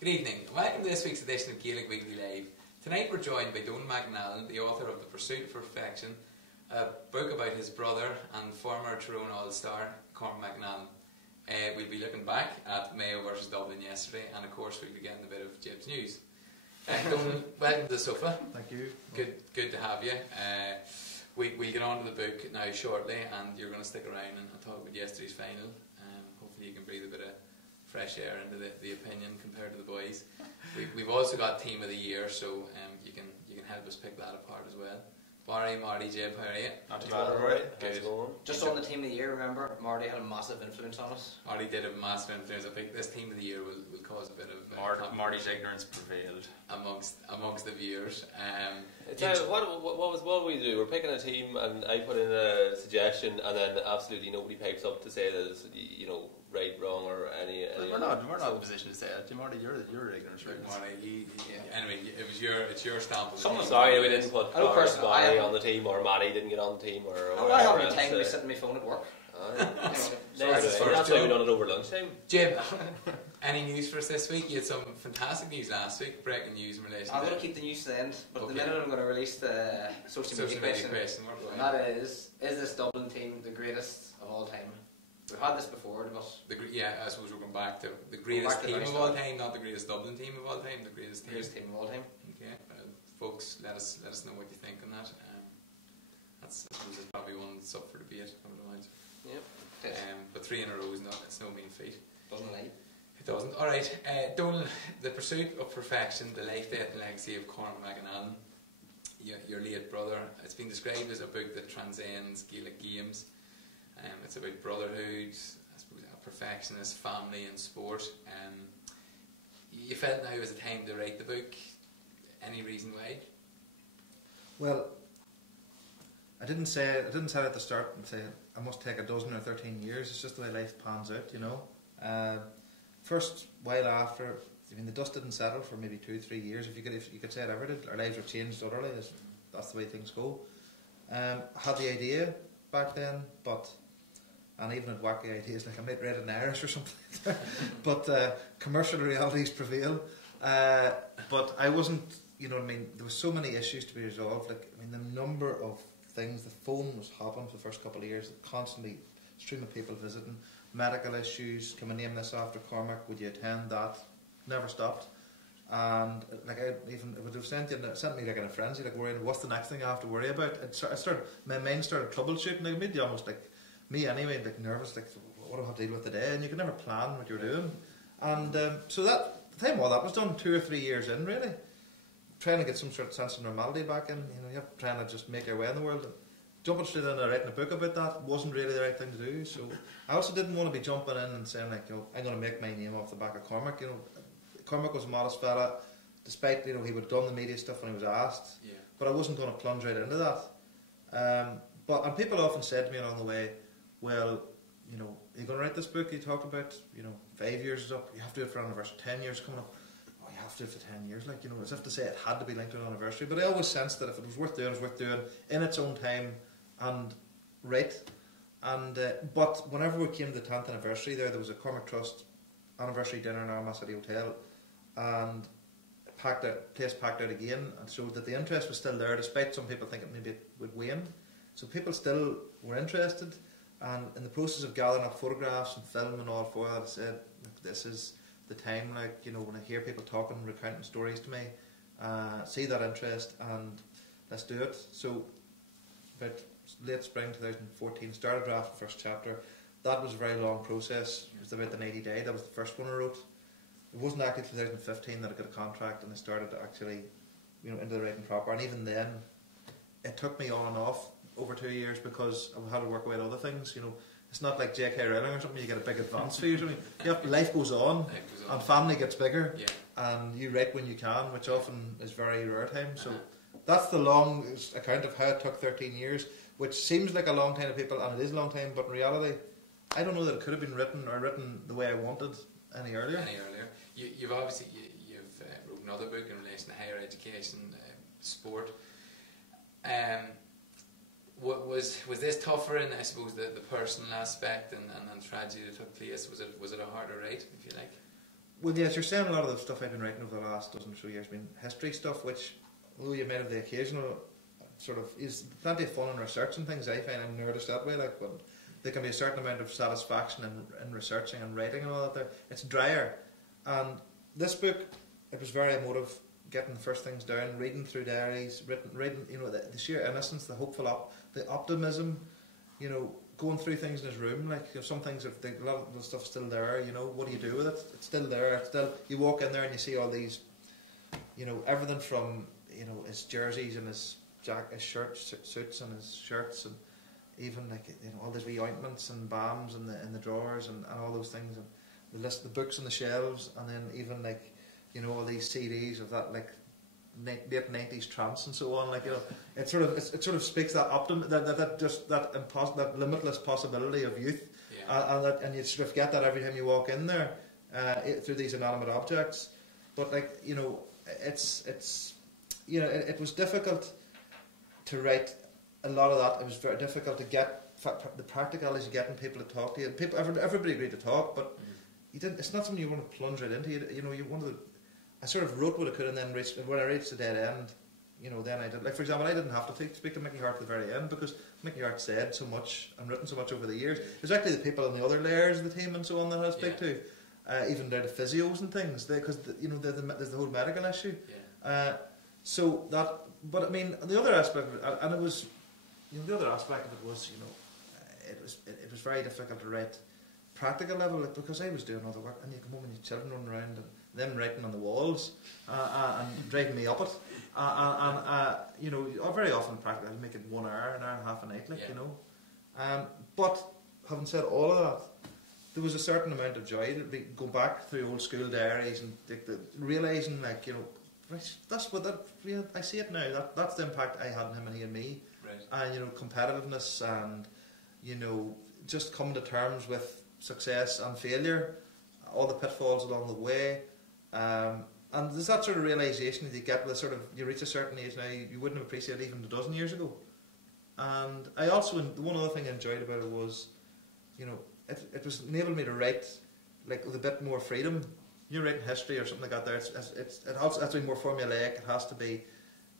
Good evening, and welcome to this week's edition of Gaelic Weekly Live. Tonight we're joined by Donal McAnallen, the author of The Pursuit of Perfection, a book about his brother and former Tyrone All-Star, Cormac McAnallen. We'll be looking back at Mayo versus Dublin yesterday, and of course we'll be getting a bit of Jib's news. Donal, welcome to the sofa. Thank you. Good to have you. We'll get on to the book now shortly, and you're going to stick around and talk about yesterday's final. Hopefully you can breathe a bit of fresh air into the opinion compared to the boys. We've also got Team of the Year, so you can help us pick that apart as well. Barry, Marty, Jib, how are you? Not too bad, alright. Good. Just on the Team of the Year, remember, Marty had a massive influence on us. Marty did have a massive influence. I think this Team of the Year will cause a bit of Marty's ignorance prevailed amongst the viewers. What we do? We're picking a team, and I put in a suggestion, and then absolutely nobody pipes up to say that it's, right, wrong, or any. We're not in a position to say it. Marty, you're ignorant, right? Marty, anyway, it's your stamp. Sorry, we didn't put Barry on the team, or Matty didn't get on the team, or I haven't time to be sitting on my phone at work. That's why we done it over lunchtime. Jim, any news for us this week? You had some fantastic news last week, breaking news in relation I'm going to keep the news to the end, but okay. the minute I'm going to release the social media question, and that is this Dublin team the greatest of all time? We've had this before, but... I suppose we're going back to the greatest team of all time, not the greatest Dublin team of all time, the greatest team of all time. Okay, folks, let us know what you think on that. I suppose it's probably one that's up for debate, I would imagine. Yep. But 3 in a row is it's no mean feat. Doesn't lie. It doesn't. Alright, Donal, The Pursuit of Perfection, The Life, Death and Legacy of Cormac McAnallen, your late brother. It's been described as a book that transcends Gaelic games. It's about brotherhood, I suppose, a perfectionist family and sport. You felt now was the time to write the book. Any reason why? Well, I didn't say it at the start and say I must take a dozen or 13 years. It's just the way life pans out, First while after, the dust didn't settle for maybe 2-3 years. If you could say it ever did, our lives were changed utterly. That's the way things go. I had the idea back then, and even at wacky ideas like I might read in Irish or something, but commercial realities prevail. But I wasn't, there were so many issues to be resolved. The number of things, the phone was hopping for the first couple of years, constantly stream of people visiting, medical issues. Can we name this after Cormac? Would you attend that? Never stopped. And I would have sent me like in a frenzy, worrying what's the next thing I have to worry about. My mind started troubleshooting. It made you almost me anyway, nervous, what do I have to deal with today? And you could never plan what you're doing. And so the time all that was done 2 or 3 years in, really, trying to get some sort of sense of normality back in. You're trying to just make your way in the world. And jumping straight into writing a book about that wasn't really the right thing to do. So I also didn't want to be jumping in and saying I'm going to make my name off the back of Cormac. Cormac was a modest fella, despite he would have done the media stuff when he was asked. Yeah. But I wasn't going to plunge right into that. And people often said to me along the way, well, you're going to write this book you talk about, 5 years is up, you have to do it for an anniversary, 10 years coming up, you have to do it for 10 years, as if to say it had to be linked to an anniversary. But I always sensed that if it was worth doing, it was worth doing in its own time and right. And but whenever we came to the 10th anniversary there was a Cormac Trust anniversary dinner in Armagh City Hotel, and place packed out again, and showed that the interest was still there, despite some people thinking maybe it would wane. So people still were interested. And in the process of gathering up photographs and film and all for that, I said, look, this is the time, when I hear people talking, recounting stories to me, see that interest and let's do it. So about late spring 2014, started drafting the first chapter. That was a very long process. It was about the 90-day. That was the first one I wrote. It wasn't actually 2015 that I got a contract and I started to actually, into the writing proper. And even then, it took me on and off over 2 years because I had to work away at other things. It's not like J.K. Rowling or something. You get a big advance fee or something. Life goes on, and family gets bigger, and you write when you can, which often is very rare time. So that's the long account of how it took 13 years, which seems like a long time to people, and it is a long time. But in reality, I don't know that it could have been written the way I wanted any earlier. You've obviously wrote another book in relation to higher education, sport. Was this tougher in, I suppose, the personal aspect and tragedy that took place? Was it a harder write, if you like? Well, yes, you're saying a lot of the stuff I've been writing over the last dozen or so years has been history stuff, which, although you might have the occasional sort of, is plenty of fun in research and things. I find I'm nerdish that way, like, but there can be a certain amount of satisfaction in researching and writing and all that there. It's drier. And this book, it was very emotive, getting the first things down, reading through diaries, reading, you know, the sheer innocence, the hopeful, the optimism, you know, going through things in his room, like, you know, some things, a lot of the stuff's still there, you know, what do you do with it? It's still there, it's still, you walk in there and you see all these, you know, everything from, you know, his jerseys and his shirts, suits and his shirts, and even, like, you know, all these wee ointments and balms in the drawers and all those things, and the list, the books on the shelves, and then even, like, you know, all these CDs of that, like, late 90s trance and so on, like, you know, it sort of speaks that that limitless possibility of youth, and you sort of get that every time you walk in there, through these inanimate objects. But, like, you know, it's you know, it was difficult to write a lot of that. It was very difficult to get the practicalities of getting people to talk to you. Everybody agreed to talk, but you didn't. It's not something you want to plunge right into. You know, you wanted. I sort of wrote what I could, and then when I reached the dead end, you know, then I did. Like, for example, I didn't have to speak to Mickey Hart at the very end, because Mickey Hart said so much and written so much over the years. There's actually the people in the other layers of the team and so on that I speak to, even down to physios and things, because you know, there's the whole medical issue. So that, but I mean, the other aspect of it, and it was, you know, the other aspect of it was, you know, it was very difficult to write practical level, like, because I was doing other work, and you come home and your children running around and them writing on the walls and driving me up it, and you know, very often practical, I was making 1 hour, an hour and a half a night, like, you know. But having said all of that, there was a certain amount of joy to go back through old school diaries and realising, like, you know, that's what that. You know, I see it now. That's the impact I had on him and he and me. Right. And, you know, competitiveness and, you know, just coming to terms with success and failure, all the pitfalls along the way. And there's that sort of realisation that you get with sort of, you reach a certain age now, you wouldn't have appreciated even a dozen years ago. And I also, one other thing I enjoyed about it was, you know, it was enabled me to write, like, with a bit more freedom. You're writing history or something like that there, it has to be more formulaic, it has to be,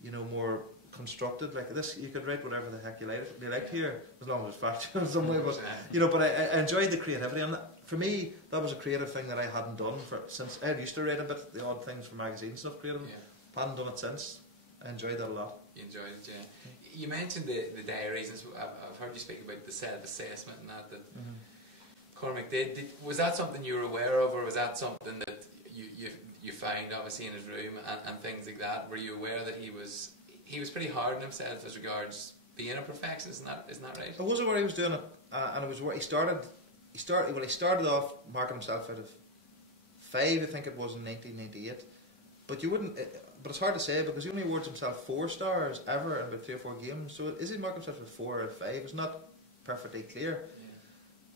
you know, more constructed. Like this, you could write whatever the heck you like here, as long as it's factual in some way, but, you know, but I enjoyed the creativity, and for me, that was a creative thing that I hadn't done since I used to write a bit, the odd things for magazine stuff, creative. I hadn't done it since. I enjoyed that a lot. You enjoyed it, yeah. You mentioned the diaries, and so I've heard you speak about the self-assessment and that Cormac did. Was that something you were aware of, or was that something that you found obviously in his room and things like that? Were you aware that he was pretty hard on himself as regards being a perfectionist? Isn't that right? I wasn't where he was doing it, and it was where he started. He started off marking himself out of 5, I think it was, in 1998. But you wouldn't. But it's hard to say, because he only awards himself 4 stars ever in about 3 or 4 games. So is he marking himself at 4 or 5? It's not perfectly clear.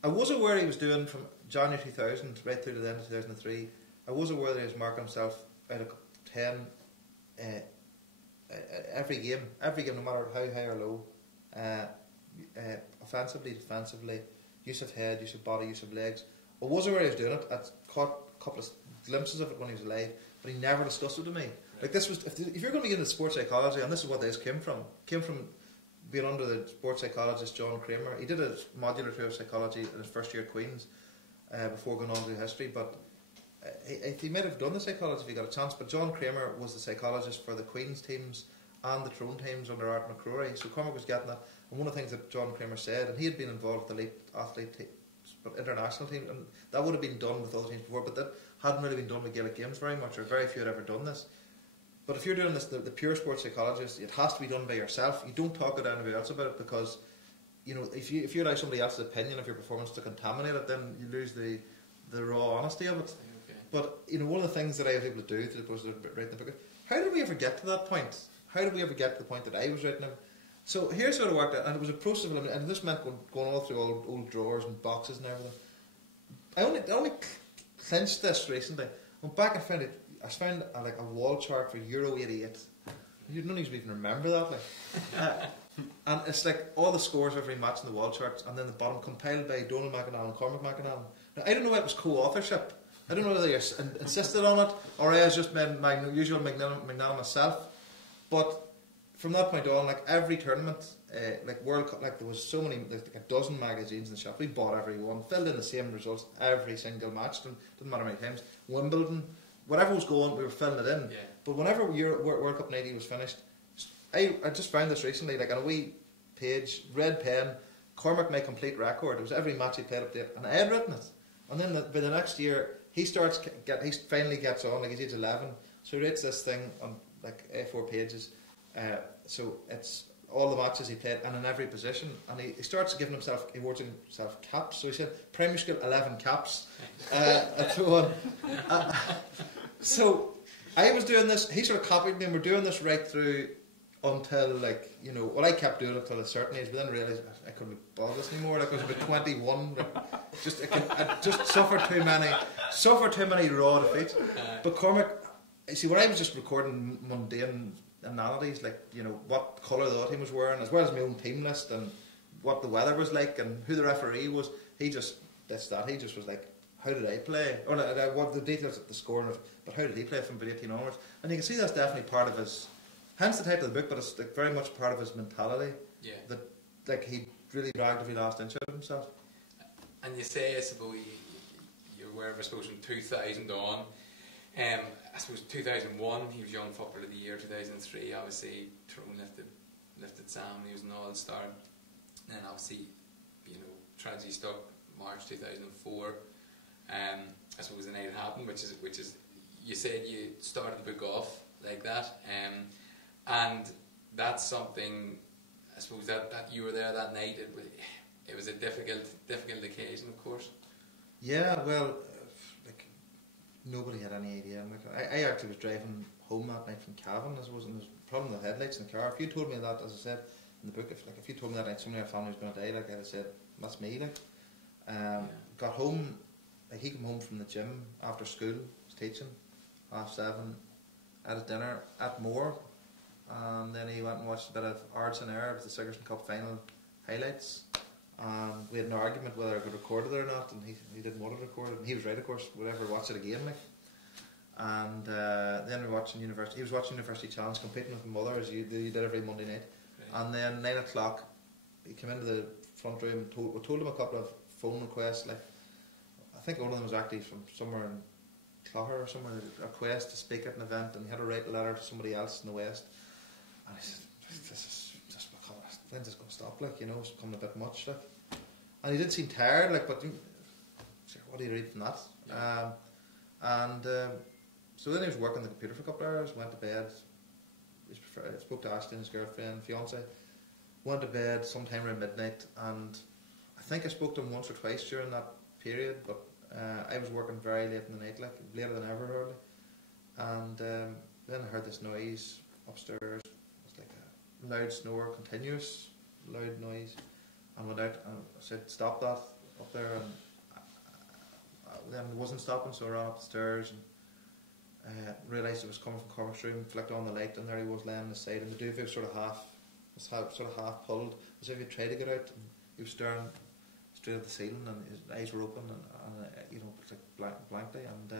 I was aware he was doing from January 2000 right through to the end of 2003. I was aware that he was marking himself out of 10 every game, no matter how high or low, offensively, defensively, use of head, use of body, use of legs. I was aware he was doing it. I caught a couple of glimpses of it when he was alive, but he never discussed it with me. Right. Like, this was, if you're going to get into sports psychology, and this is what this came from being under the sports psychologist John Kramer. He did a modular through of psychology in his first year at Queen's before going on to history, but he might have done the psychology if he got a chance, but John Kramer was the psychologist for the Queen's teams and the Tyrone teams under Art McCrory, so Cormac was getting that. And one of the things that John Kramer said, and he had been involved with the elite athlete teams, but international teams, and that would have been done with other teams before, but that hadn't really been done with Gaelic games very much, or very few had ever done this. But if you're doing this, the pure sports psychologist, it has to be done by yourself. You don't talk to anybody else about it, because, you know, if you allow somebody else's opinion of your performance to contaminate it, then you lose the raw honesty of it. Okay. But, you know, one of the things that I was able to do to write the book, how did we ever get to that point? How did we ever get to the point that I was writing it? So here's how it worked out, and it was a process of, and this meant going all through old drawers and boxes and everything. I only clinched this recently. I went back and found like a wall chart for Euro '88. None of you even remember that, like. And it's like all the scores of every match in the wall charts, and then the bottom compiled by Donal McAnallen and Cormac McAnallen. Now, I don't know why it was co-authorship, I don't know whether you insisted on it or I was just my usual magnanimous self. But from that point on, like every tournament, like World Cup, like there was so many, like a dozen magazines in the shop. We bought every one, filled in the same results every single match. Didn't matter how many times. Wimbledon, whatever was going, we were filling it in. Yeah. But whenever World Cup 90 was finished, I just found this recently, like on a wee page, red pen, Cormac My Complete Record. It was every match he played up there, and I had written it. And then by the next year, he finally gets on, like he's age 11, so he writes this thing on like A4 pages. So it's all the matches he played and in every position, and he starts giving himself, he awards himself caps. So he said primary school 11 caps. I threw on. So I was doing this. He sort of copied me, and we're doing this right through until like I kept doing it until a certain age, but then realised I couldn't be bothered this anymore. Like I was about 21. Like, I just suffered too many raw defeats. But Cormac, see, when I was just recording mundane analogies, like what colour the other team was wearing, as well as my own team list and what the weather was like and who the referee was, he just was like, how did I play? Or what the details of the scoring of, but how did he play from about 18 onwards? And you can see that's definitely part of his, hence the title of the book, but it's like very much part of his mentality. Yeah. That like he really dragged every last inch out of himself. And you say, I suppose, you're aware of, I suppose, from 2000 on. I suppose 2001, he was Young Footballer of the Year. 2003, obviously, Tyrone lifted Sam. He was an all-star. And then obviously, tragedy struck March 2004. I suppose the night it happened, which is, you said you started the book off like that, and that's something. I suppose that you were there that night. It was a difficult occasion, of course. Yeah, well, like nobody had any idea. Like, I actually was driving home that night from Cavan. I suppose, and there was a problem with the headlights in the car. If you told me that, as I said in the book, if you told me that night somebody in our family was going to die, like I'd have said, that's me. Like, got home. Like he came home from the gym after school, was teaching, 7:30, had his dinner at Moore, and then he went and watched a bit of Ards and Air, it was the Sigerson Cup final highlights, and we had an argument whether I could record it or not, and he didn't want to record it, and he was right, of course, would ever watch it again, like. And then we were watching he was watching University Challenge, competing with my mother as you did every Monday night, right. And then 9 o'clock he came into the front room and we told him a couple of phone requests, like I think one of them was actually from somewhere in Clogher or somewhere, a request to speak at an event, and he had to write a letter to somebody else in the West. And I said, this is just becoming, when's this going to stop, like, it's becoming a bit much, like. And he did seem tired, like, but what do you read from that? Yeah. So then he was working on the computer for a couple of hours, went to bed, spoke to Ashton, his girlfriend, fiance, went to bed sometime around midnight, and I think I spoke to him once or twice during that period, but I was working very late in the night, like later than ever, really. And then I heard this noise upstairs. It was like a loud snore, continuous loud noise. And went out and I said, stop that up there. And then it wasn't stopping, so I ran up the stairs and realised it was coming from Cormac's room, flicked on the light, and there he was laying on his side. And the duvet was sort of half pulled, as if he tried to get out. And he was staring straight at the ceiling, and his eyes were open, and like blankly. And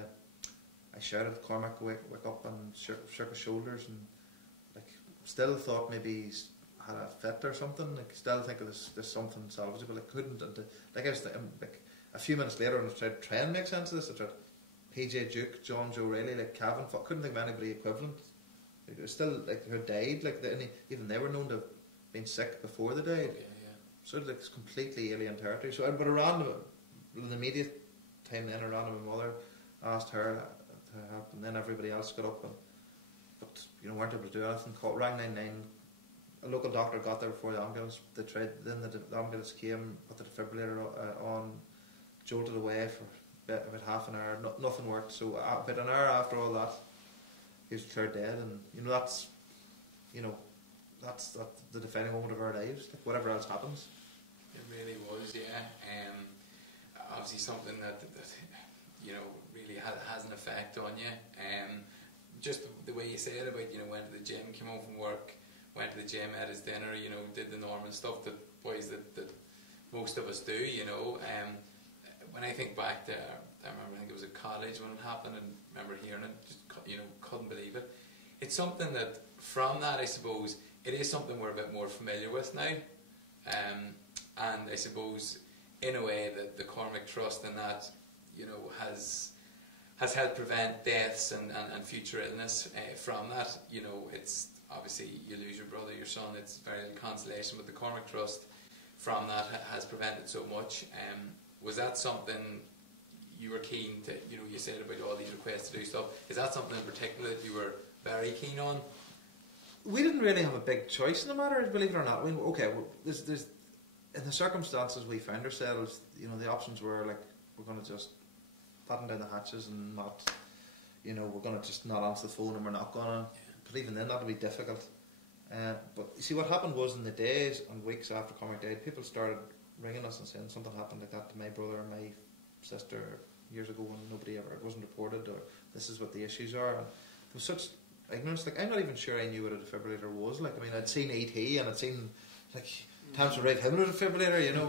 I shouted, "Cormac, wake up!" and shook his shoulders, and like still thought maybe he's had a fit or something. Like still think there's something salvageable. I couldn't. And like I was thinking, like a few minutes later, when I tried to try and make sense of this, I tried PJ Duke, John Joe Reilly, like Cavan. Couldn't think of anybody equivalent. It was still like who died. Like even they were known to have been sick before they died. Yeah. So it's completely alien territory. So, but I ran to the immediate time. Then I ran to my mother, asked her to help, and then everybody else got up, but weren't able to do anything. Rang 999. A local doctor got there before the ambulance. They tried. Then the ambulance came, put the defibrillator on, jolted away for about half an hour. Nothing worked. So about an hour after all that, he was declared dead. And that's the defining moment of our lives. Like whatever else happens. It really was, yeah. Obviously something that really has an effect on you. Just the way you said about went to the gym, came home from work, went to the gym, had his dinner, did the normal stuff that boys that most of us do. When I think back to, I remember, I think it was at college. college when it happened, and remember hearing it, just couldn't believe it. It's something that from that, I suppose, it is something we're a bit more familiar with now, and I suppose in a way that the Cormac Trust and that has helped prevent deaths and future illness from that. It's obviously you lose your brother, your son, it's very little consolation, but the Cormac Trust from that has prevented so much. Was that something you were keen to, you said about all these requests to do stuff, is that something in particular that you were very keen on? We didn't really have a big choice in the matter, believe it or not. There's in the circumstances we found ourselves, the options were like, we're going to just batten down the hatches and not, we're going to just not answer the phone, and we're not going to, but even then that would be difficult. But you see, what happened was, in the days and weeks after Cormac died, people started ringing us and saying something happened like that to my brother or my sister years ago, and it wasn't reported, or this is what the issues are. And there was such ignorance. Like, I'm not even sure I knew what a defibrillator was. Like, I mean, I'd seen E.T. and I'd seen times to write him a defibrillator,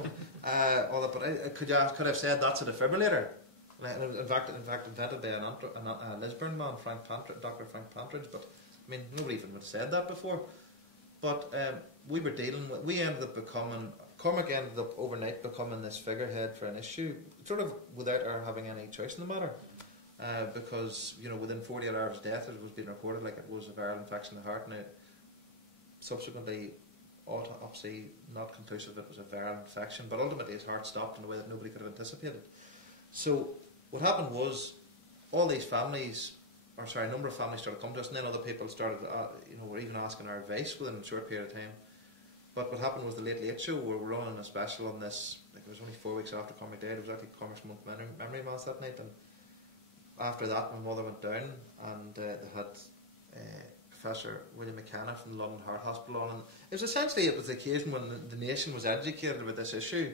all that. But I could have said that's a defibrillator. In fact, invented by a Lisburn man, Dr. Frank Plantridge. But I mean, nobody even would have said that before. But Cormac ended up overnight becoming this figurehead for an issue, sort of without our having any choice in the matter. Because within 48 hours of death, it was being reported like it was a viral infection of the heart. Now, subsequently, autopsy not conclusive it was a viral infection, but ultimately his heart stopped in a way that nobody could have anticipated. So what happened was, all these families, a number of families started coming to us, and then other people started, were even asking our advice within a short period of time. But what happened was the Late Late Show, where we're running a special on this. Like, it was only 4 weeks after Cormac died. It was actually Cormac's month memory mass that night, and after that, my mother went down, and they had Professor William McAnallen from the London Heart Hospital on, and it was the occasion when the nation was educated about this issue,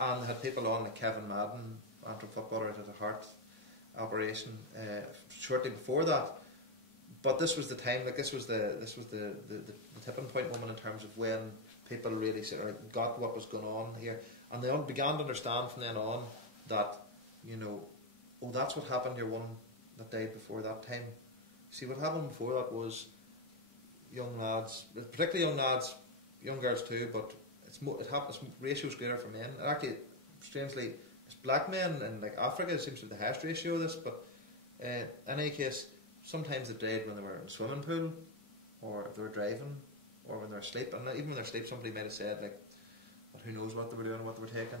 and they had people on like Kevin Madden, Antrim footballer, had a heart operation shortly before that. But this was the time, this was the tipping point moment in terms of when people really got what was going on here, and they began to understand from then on that that's what happened. You're one that died before that time. See, what happened before that was young lads, particularly young lads, young girls too, but it happens. Ratio's greater for men. Actually, strangely, it's black men in like Africa seems to be the highest ratio of this. But in any case, sometimes they died when they were in a swimming pool, or if they were driving, or when they were asleep. And even when they're asleep, somebody might have said like, "But who knows what they were doing, what they were taking,"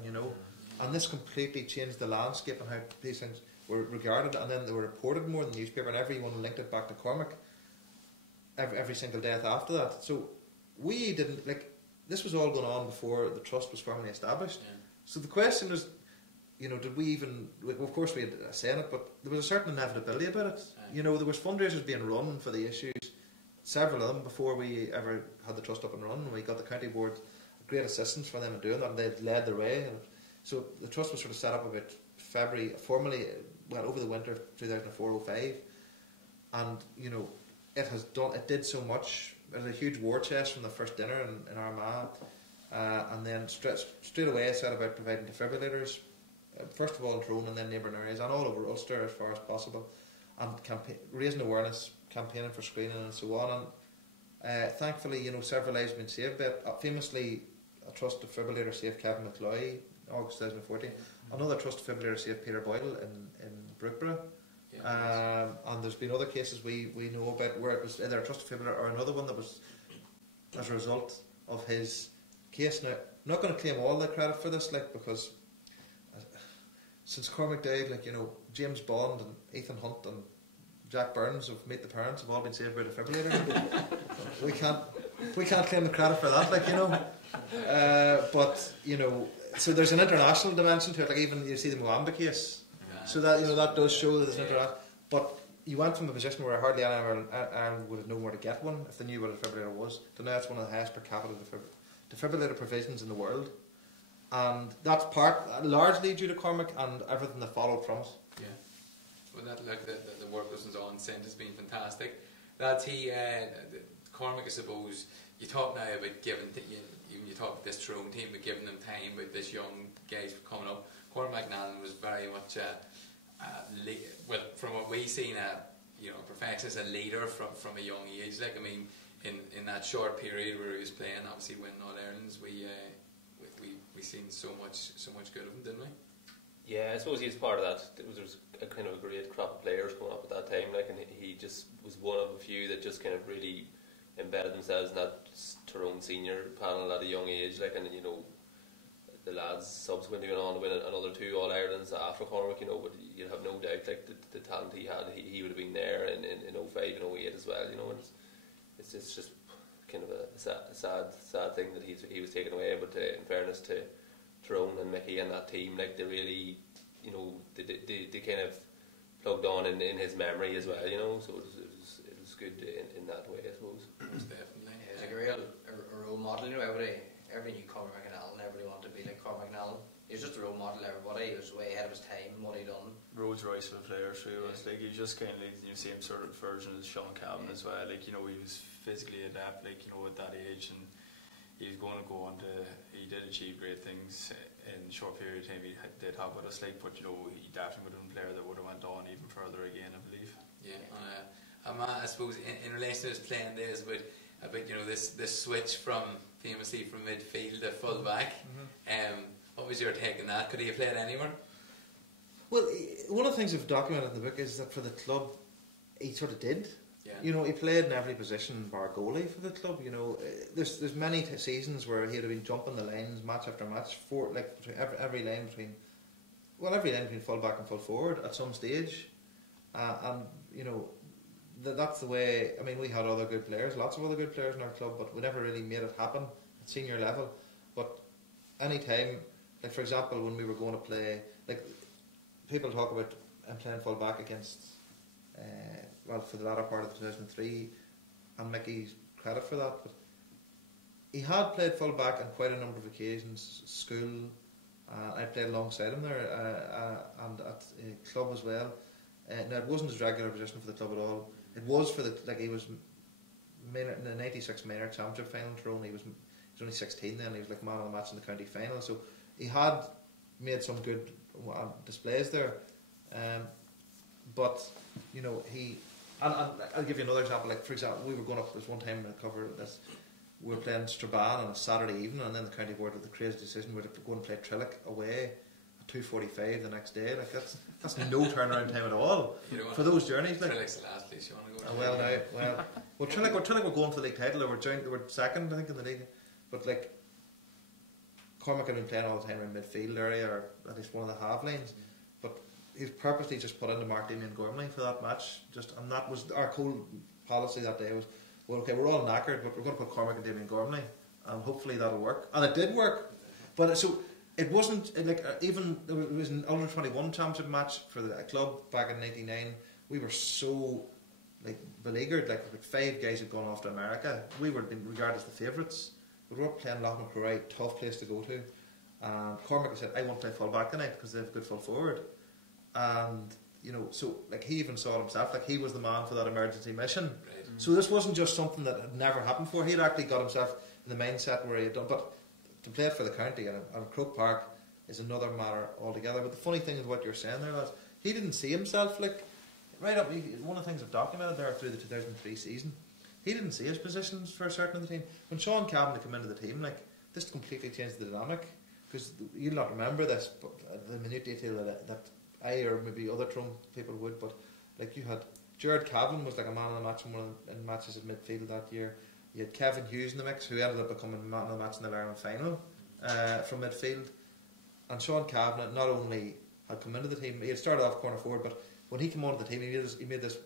And this completely changed the landscape and how these things were regarded, and then they were reported more in the newspaper, and everyone linked it back to Cormac. Every single death after that. So we didn't this was all going on before the trust was formally established. Yeah. So the question is, did we even? Of course, we had a say in it, but there was a certain inevitability about it. Yeah. There was fundraisers being run for the issues, several of them before we ever had the trust up and running. We got the county board great assistance for them in doing that, and they led the way. And so the trust was sort of set up about February, formally, over the winter of 2004-05, and it did so much. There was a huge war chest from the first dinner in Armagh, and then straight away set about providing defibrillators, first of all in Tyrone and then neighbouring areas, and all over Ulster as far as possible, and raising awareness, campaigning for screening and so on. And thankfully, several lives have been saved. But famously, a trust defibrillator saved Kevin McCloy, August 2014. Another trust defibrillator saved Peter Boyle in Brookborough. Yeah, and there's been other cases we know about where it was either a trust defibrillator or another one that was as a result of his case. Now, I'm not going to claim all the credit for this, because since Cormac died, James Bond and Ethan Hunt and Jack Burns of Meet the Parents have all been saved by defibrillator. we can't claim the credit for that, but so there's an international dimension to it. Even you see the Mwamba case. So that that does show that there's an international. But you went from a position where hardly anyone in Ireland would have known where to get one if they knew what a defibrillator was, to now it's one of the highest per capita defibrillator provisions in the world, and that's largely due to Cormac and everything that followed from it. Yeah, well, the work that was on since has been fantastic. That's Cormac, I suppose. You talk now about giving. You talk about this Tyrone team, but giving them time with this young guys coming up. Cormac McAnallen was very much well, from what we seen, perfectionist, a leader from a young age. Like, I mean, in that short period where he was playing, obviously winning All Irelands, we seen so much good of him, didn't we? Yeah, I suppose he's part of that. There was a kind of a great crop of players coming up at that time, like, and he just was one of a few that just kind of really embedded themselves in that Tyrone senior panel at a young age, like, and the lads subsequently went on to win another 2 All Irelands after Cormac, but you have no doubt, like, the talent he had, he would have been there in 05 and 08 as well, and it's just kind of a sad thing that he was taken away. But in fairness to Tyrone and Mickey and that team, like, they really, they kind of plugged on in his memory as well, so it was good in that way, I suppose. Definitely. He's like a real role model, everybody knew Cormac McAnallen, everybody wanted to be like Cormac McAnallen. He was just a role model to everybody. He was way ahead of his time, what he done. Rolls Royce of a player too. It's like he just kind of like the same sort of version as Sean Cavan as well. Like, he was physically adept, like, at that age, and he was going to go on to. He did achieve great things in a short period of time. He did have with us, like, but he definitely would have been a player that would have went on even further again, I believe. Yeah, I suppose in relation to his playing days, about this switch famously from midfield to full back. What was your take on that? Could he have played anywhere? Well, one of the things we've documented in the book is that for the club, he sort of did. Yeah. He played in every position bar goalie for the club. There's many seasons where he'd have been jumping the lines match after match every line between full back and full forward at some stage, and that's the way. I mean, we had other good players, lots of other good players in our club, but we never really made it happen at senior level. But any time, like, for example, when we were going to play, like, people talk about playing full back against, for the latter part of 2003, and Mickey's credit for that, but he had played full back on quite a number of occasions, school, I played alongside him there, and at a club as well. Now, it wasn't his regular position for the club at all. It was for he was in the 96 Maynard Championship final in Tyrone. He was only 16 then. He was like man of the match in the county final. So he had made some good displays there. But he, and I'll give you another example. Like, for example, we were going up. There's one time I cover this. We were playing Strabane on a Saturday evening, and then the county board with the crazy decision we had to go and play Trillick away at 2:45 the next day. Like, that's no turnaround time at all for those journeys. Like, Trillick's the last place you want to go. Well, Trillick were going for the league title. They were second, I think, in the league. But, like, Cormac had been playing all the time in midfield area, or at least one of the half lanes. But he was purposely just put into Mark Damien Gormley for that match. And that was our whole policy that day. Was, well, okay, we're all knackered, but we're going to put Cormac and Damien Gormley, and hopefully that'll work. And it did work. But so it wasn't even there was an under 21 championship match for the club back in '99. We were so beleaguered. Like 5 guys had gone off to America. We were being regarded as the favourites. We were up playing Loughnacrory, tough place to go to. And Cormac said, "I won't play full back tonight because they have a good full forward." And so he even saw it himself. Like, he was the man for that emergency mission. Right. So this wasn't just something that had never happened before. He had actually got himself in the mindset where he had done. But to play it for the county and Croke Park is another matter altogether. But the funny thing is what you're saying there, lads. He didn't see himself right up. One of the things I've documented there through the 2003 season, he didn't see his positions for certain of the team. When Sean Cavan had come into the team, this completely changed the dynamic. Because you'll not remember this, but the minute detail that I or maybe other Tyrone people would, but you had Jared Cavan was like a man of the match in matches at midfield that year. You had Kevin Hughes in the mix, who ended up becoming man of the match in the Ireland final from midfield. And Sean Cavan not only had come into the team, he had started off corner forward, but when he came onto the team, he made this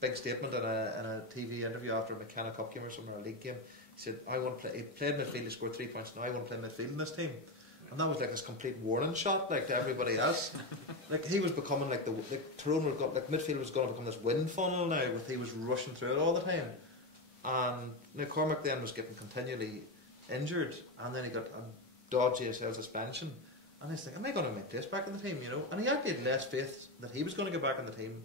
big statement in a TV interview after a McKenna Cup game or something, or a league game. He said, "I want to play." He played midfield, he scored 3 points. Now I want to play midfield in this team. And that was like this complete warning shot, to everybody else. He was becoming Tyrone midfield was going to become this wind funnel now. He was rushing through it all the time. And Cormac then was getting continually injured, and then he got a dodgy ACL suspension. And he's thinking, am I going to make this back in the team? And he actually had less faith that he was going to get back in the team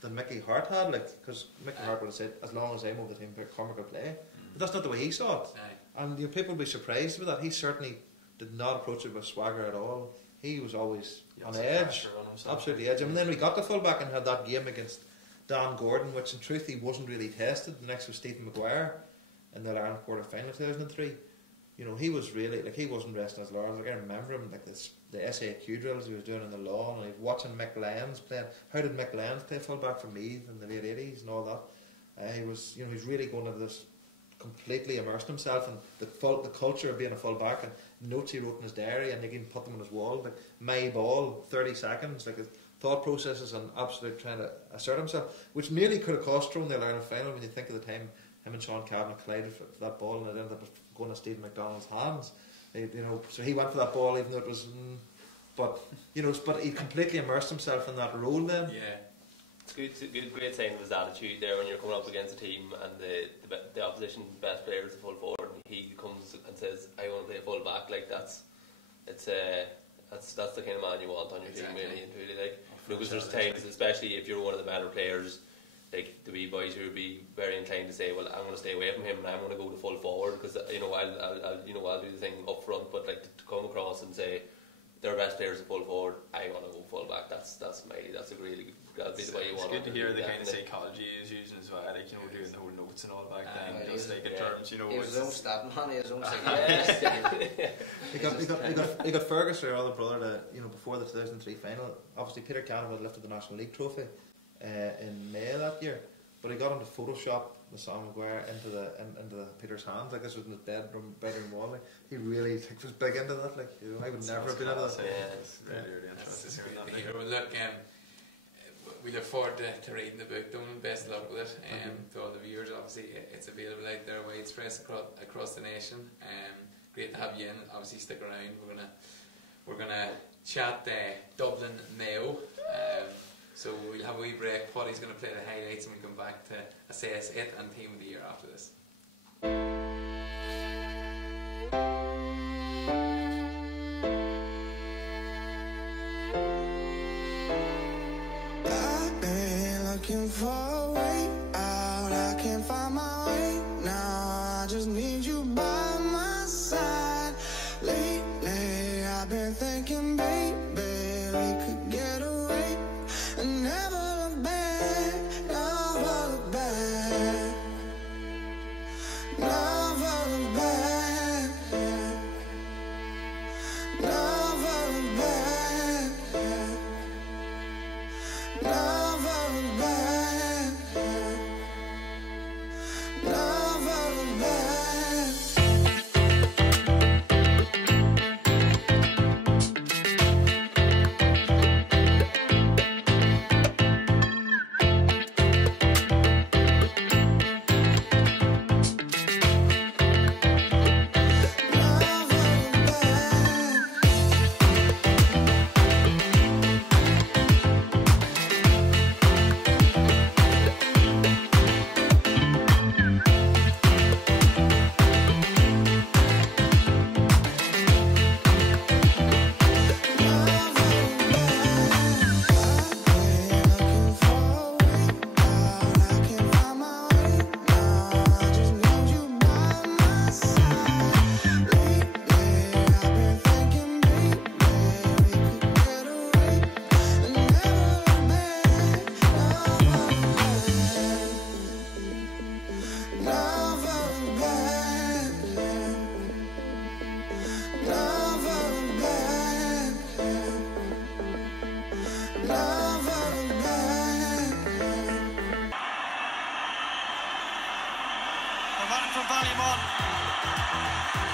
than Mickey Hart had, because Mickey Hart would have said, as long as I'm over the team, Cormac will play. But that's not the way he saw it. And people will be surprised with that. He certainly did not approach it with swagger at all. he was always He on has edge, pressure on himself. absolutely edge. And then we got the full back and had that game against Dan Gordon, which in truth he wasn't really tested. The next was Stephen Maguire in the Ireland quarter final 2003. You know, he was really, like, he wasn't resting his laurels. Like, I remember him, like, the SAQ drills he was doing in the lawn, and he was watching Mick Lyons playing. How did Mick Lyons play full back for Meath in the late 80s and all that? He was, you know, he's really going into this, completely immersed himself in the culture of being a full back, and notes he wrote in his diary, and he can put them on his wall, like, my ball, 30 seconds, like, his thought processes and absolutely trying to assert himself, which nearly could have cost Tyrone the Ireland final when you think of the time him and Sean Cavanagh collided for that ball, and it ended up going to Stephen McDonald's hands. You know, so he went for that ball even though it was, but you know, but he completely immersed himself in that role then. Yeah, it's good, great sign of his attitude there when you're coming up against a team and the opposition best player is the full forward. He comes and says, "I want to play full back." Like that's the kind of man you want on your team, really and truly. Like, because there's times, especially if you're one of the better players, like the wee boys who would be very inclined to say, well, I'm going to stay away from him and I'm going to go to full forward because you know I'll do the thing up front. But like to come across and say their best players are full forward, I want to go full back. That'll be the way you want. It's good to hear the kind of psychology he was using as well. Like, you know, doing the whole notes and all back then. Just like in terms, you know, he was his own stat man, his own psychology. He got Fergus, or other brother, to, you know, before the 2003 final. Obviously, Peter Cannon had lifted the National League trophy in May that year, but he got him to Photoshop the Sam Maguire into the Peter's hands. Like, this was in his bedroom wall. Like, he really was big into that. Like, you know, I would never have been into that. Yeah, it's really interesting. Well, look, we look forward to reading the book, Donal. Best of luck with it. To all the viewers, obviously it's available out there widespread across the nation. Great to have you in. Obviously stick around. We're gonna chat Dublin Mayo. So we'll have a wee break. Paddy's going to play the highlights and we'll come back to assess it and team of the year after this. I've been looking for a way out. I can't find my way now. I just need you by my side. Lately I've been thinking, baby, we could get away and never look back, never look back, never look back, never look back, never look back, never look back.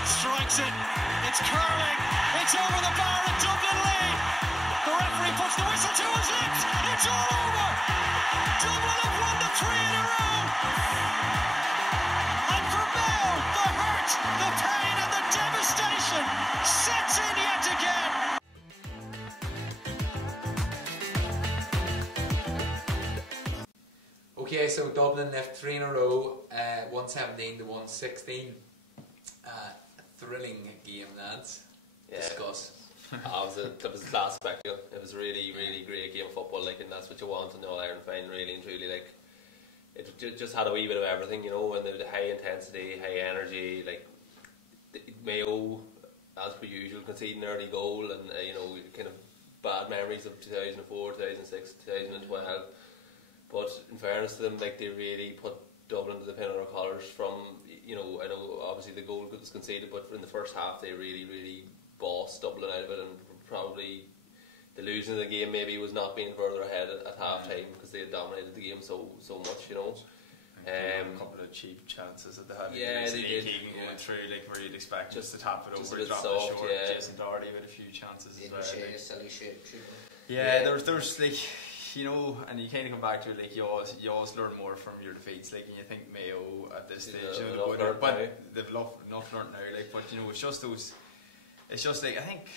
Strikes it. It's curling. It's over the bar and Dublin lead. The referee puts the whistle to his lips. It's all over. Dublin have won the 3 in a row. And for Mayo, the hurt, the pain and the devastation sets in yet again. Okay, so Dublin left 3 in a row, 117 to 116. Thrilling game, lads. Yeah. Discuss. That was a class spectacle. It was really, really great game of football, like, and that's what you want in the All-Ireland final, really and truly. Like, it just had a wee bit of everything, you know, and the high intensity, high energy. Like, Mayo as per usual, conceding an early goal, and kind of bad memories of 2004, 2006, 2012. But in fairness to them, like, they really put Dublin to the pin on their collars from, I know obviously the goal was conceded, but in the first half they really bossed Dublin out of it, and probably the losing of the game maybe was not being further ahead at half time because they had dominated the game so much, A couple of cheap chances that they had. Yeah, they did. Going through, like, where you'd expect just to tap it just over, drop soft, it short. yeah. Jason Doherty with a few chances as well. Silly shit. Yeah, there's like, and you kind of come back to it, like, you always learn more from your defeats, like, and you think Mayo at this stage, but they've enough learned now, like, but it's just those, it's just like, I think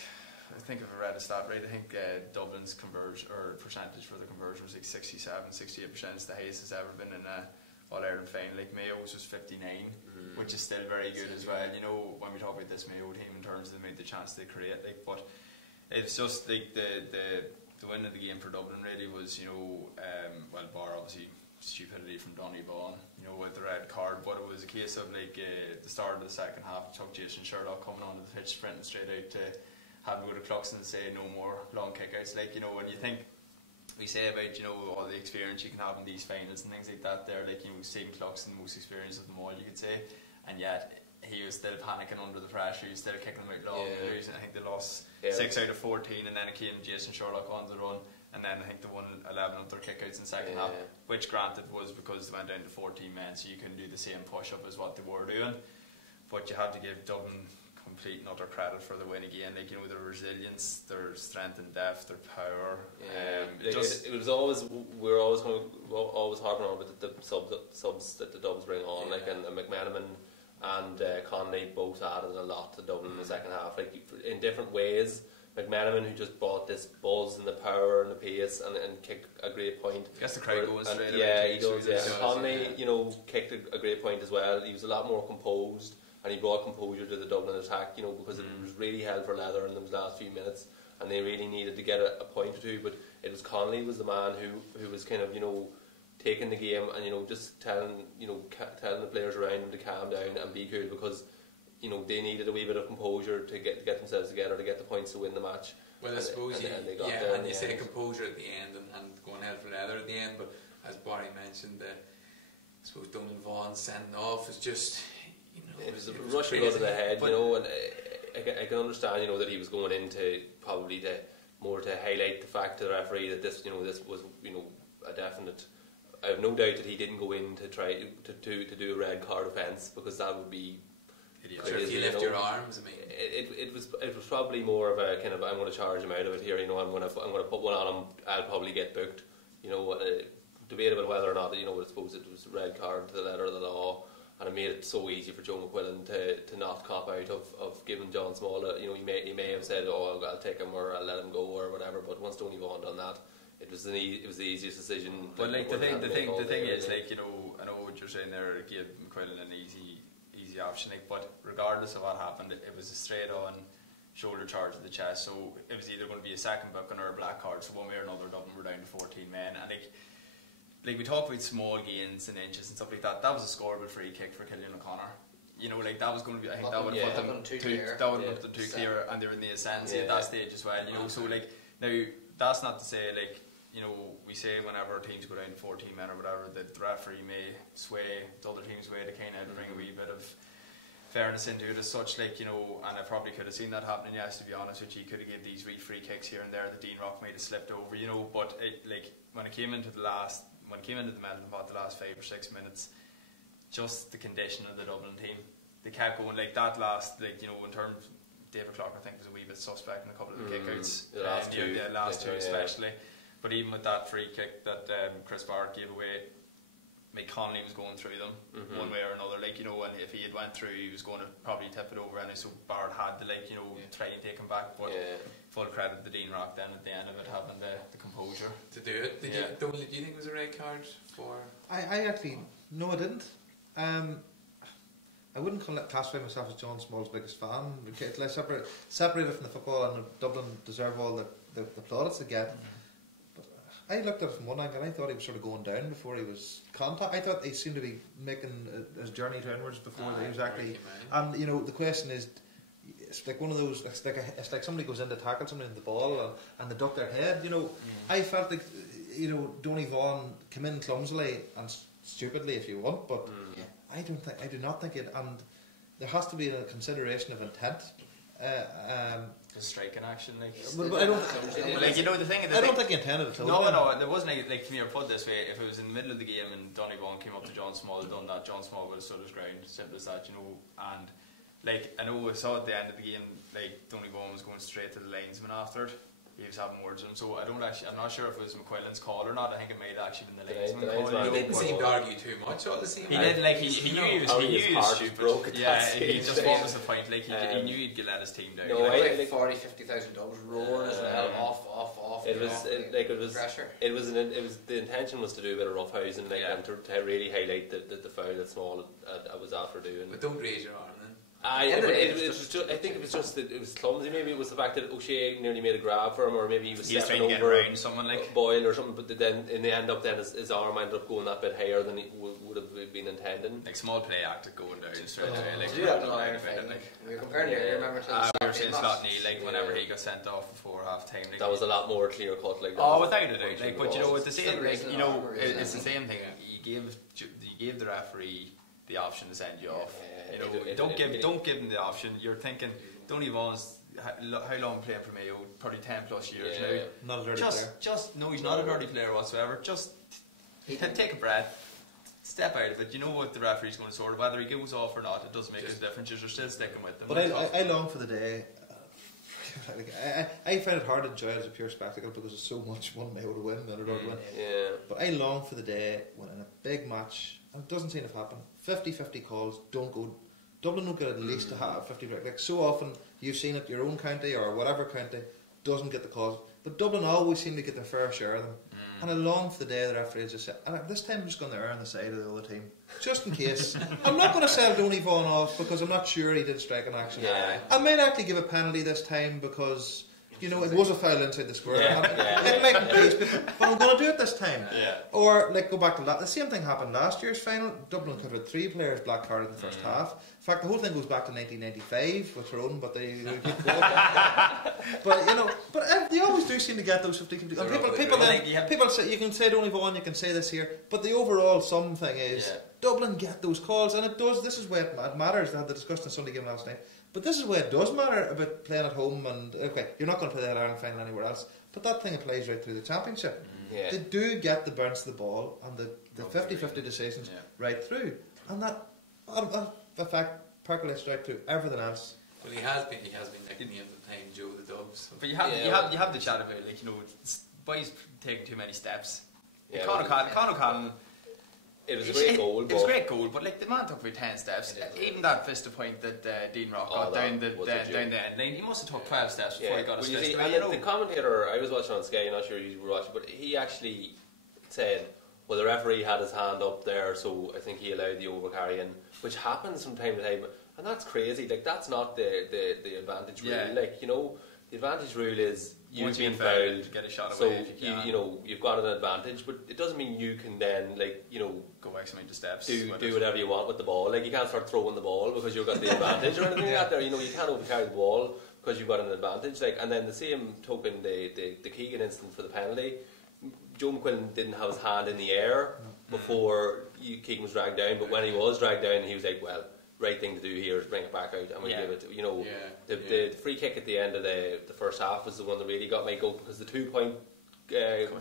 if I read a stat right, I think Dublin's conversion or percentage for the conversion was like 68%. It's the highest it's ever been in a All-Ireland final. Like, Mayo's was 59, which is still very good as well. When we talk about this Mayo team in terms of the chance they create, like, but it's just like the win of the game for Dublin really was, bar obviously stupidity from Donal, with the red card, but it was a case of, like, the start of the second half, it took Jason Sherlock coming onto the pitch sprinting straight out to have a go to Cluxton and say no more long kickouts. Like, when you think, we say about, all the experience you can have in these finals and things like that there, like, Stephen Cluxton, the most experienced of them all, you could say, and yet he was still panicking under the pressure. He was still kicking them out long and losing. I think they lost 6 out of 14, and then it came Jason Sherlock on the run, and then I think they won 11 of their kickouts in the second half, which granted was because they went down to 14 men, so you couldn't do the same push-up as what they were doing, but you had to give Dublin complete and utter credit for the win again. Like, their resilience, their strength and depth, their power. It was always, we were always harping on about the subs that the Dubs bring on, like, and McManaman and Connolly both added a lot to Dublin in the second half, like, in different ways. McManaman, who just brought this buzz and the power and the pace and kicked a great point. Gets the crowd going straight away. Yeah, he does. Yeah, and Connolly, kicked a great point as well. He was a lot more composed, and he brought composure to the Dublin attack, because it was really hell for leather in those last few minutes, and they really needed to get a point or two. But it was Connolly was the man who was kind of, taking the game and just telling the players around him to calm down and be cool, because they needed a wee bit of composure to get themselves together to get the points to win the match. Well, I suppose you say composure at the end and going hell for leather at the end, but as Barry mentioned, I suppose Donal Vaughan sending off was just it was a rush of blood to the head, and I can understand that he was going into probably to highlight the fact to the referee that this was a definite. I have no doubt that he didn't go in to try to do a red card offence, because that would be crazy. If you lift your arms, I mean, it was probably more of a kind of, I'm going to charge him out of it here. I'm going to put one on him. I'll probably get booked. Debatable whether or not I suppose it was a red card to the letter of the law, and it made it so easy for Joe McQuillan to not cop out of giving John Small. He may have said, "Oh, I'll take him," or "I'll let him go," or whatever. But once Donal Vaughan done that, it was the easiest decision. But like the thing is, like, I know what you're saying there, give McQuillan an easy option, like, but regardless of what happened, it was a straight on shoulder charge to the chest, so it was either going to be a second booking or a black card, so one way or another Dublin were down to 14 men, and like we talk about small gains and inches and stuff like that. That was a scoreable free kick for Killian O'Connor. Like, that was going to be, I think that would have put them too clear, and they were in the ascendancy at that stage as well. So, like, now that's not to say, like, we say whenever teams go down to 14 men or whatever, that the referee may sway the other team's way to kind of bring a wee bit of fairness into it as such, like, and I probably could have seen that happening, yes, to be honest with you. Could have given these wee free kicks here and there that Dean Rock might have slipped over, but like, when it came into the melting pot, the last 5 or 6 minutes, just the condition of the Dublin team, they kept going, like, that last, like, in terms, David Clark, I think, was a wee bit suspect in a couple of the kickouts, the last two especially. But even with that free kick that Chris Barrett gave away, Mick Connolly was going through them one way or another, like, and if he had went through, he was going to probably tip it over anyway, so Barrett had to, like, try and take him back, but full credit to Dean Rock then at the end of it, having the composure to do it. Do you think it was a red card for? I actually, no, I didn't. I wouldn't classify myself as John Small's biggest fan. Like, separated from the football, and Dublin deserve all the plaudits they get. I looked at it from one angle, and I thought he was sort of going down before he was contact. I thought he seemed to be making his journey downwards before he was actually. And the question is, it's like one of those. It's like somebody goes in to tackle somebody in the ball and they duck their head. You know, I felt like Donny Vaughan came in clumsily and stupidly, if you want, but I do not think it. And there has to be a consideration of intent. The striking action, like. But I don't. Like, you know, the thing. I don't think he intended it. No, there wasn't like from your put this way. If it was in the middle of the game and Donny Vaughan came up to John Small, done that, John Small would have stood his ground. Simple as that, you know. And like, I know I saw at the end of the game, like Donny Vaughan was going straight to the linesman after it. He was having words with him, so I'm not sure if it was McQuillan's call or not. I think it might have actually been the linesman call. He didn't seem to argue too much. All the same. He did, like he knew he was stupid. Yeah, he just what was the point? Like he knew he'd let his team down. No, I think 40,000-50,000 Dubs roaring as well, off. It was pressure. It was the intention was to do a bit of roughhousing, like, and to really highlight the foul that Small was after doing. But don't raise your arm then. I think it was just that it was clumsy. Maybe it was the fact that O'Shea nearly made a grab for him, or maybe he was stepping trying to over get around someone like Boyle or something. But then in the end up, then his arm ended up going that bit higher than he would have been intending. Like Small play acted going down straight away. Like we were comparing it. Remember we were saying Scott Neal, like whenever he got sent off before half time. Like, that was a lot more clear cut. Like without a doubt. Like, but you know, at the same, like, you know, it's the same thing. You gave the referee the option to send you off. You know, don't give him the option. You're thinking Donny Vaughan's how long playing for Mayo? Probably 10 plus years now. Not a dirty player. No, he's not a dirty player whatsoever. Just take a breath, step out of it. You know what the referee's going to sort. Whether he goes off or not, it doesn't make a difference. You're still sticking with them. But I long for the day. I find it hard to enjoy it as a pure spectacle because there's so much one Mayo to win, another to win. Yeah. But I long for the day when in a big match, and it doesn't seem to happen, 50-50 calls don't go. Dublin don't get at least to have 50 break. Like so often you've seen it, your own county or whatever county doesn't get the calls, but Dublin always seem to get their fair share of them. And I long for the day the referees just say, and this time I'm just going to err on the side of the other team, just in case. I'm not going to sell Donny Vaughan off because I'm not sure he did strike an action. I might actually give a penalty this time because, you know, it was a foul inside the square. It might increase, but I'm going to do it this time. Or, like, go back to that. The same thing happened last year's final. Dublin could have had 3 players black carded in the first half. In fact, the whole thing goes back to 1995 with Tyrone, but they keep going. But, you know, they always do seem to get those 50-50. And people say, you can say Donny Vaughan, you can say this here, but the overall sum thing is Dublin get those calls, and it does. This is where it matters. I had the discussion on Sunday game last night. But this is where it does matter about playing at home, and okay, you're not going to play that Ireland final anywhere else, but that thing applies right through the championship. They do get the bounce of the ball and the 50-50 decisions right through, and that effect percolates right through everything else. Well, he has been nicknamed at the time Joe the Dubs. So. But you have the chat about, like, you know, boys taking too many steps. Conor O'Connell. It was a great goal. It was a great goal, but like the man took about 10 steps. Even that fist of point that Dean Rock got down the end lane, he must have took 12 steps before he got his fist. The commentator, I was watching on Sky, not sure you were watching, but he actually said, well, the referee had his hand up there, so I think he allowed the overcarrying, which happens from time to time, and that's crazy. Like, that's not the advantage rule. Like, you know, the advantage rule is you've been fouled, get a shot so away. you know you've got an advantage, but it doesn't mean you can then, like, you know, go back some steps, do whatever you want with the ball. Like, you can't start throwing the ball because you've got the advantage or anything like that. There, you know, you can't overcarry the ball because you've got an advantage. Like, and then the same token, the Keegan incident for the penalty, Joe McQuillan didn't have his hand in the air before Keegan was dragged down, but when he was dragged down, he was like, well, right thing to do here is bring it back out, and we give it, you know, the free kick at the end of the first half was the one that really got my goat, because the 2-point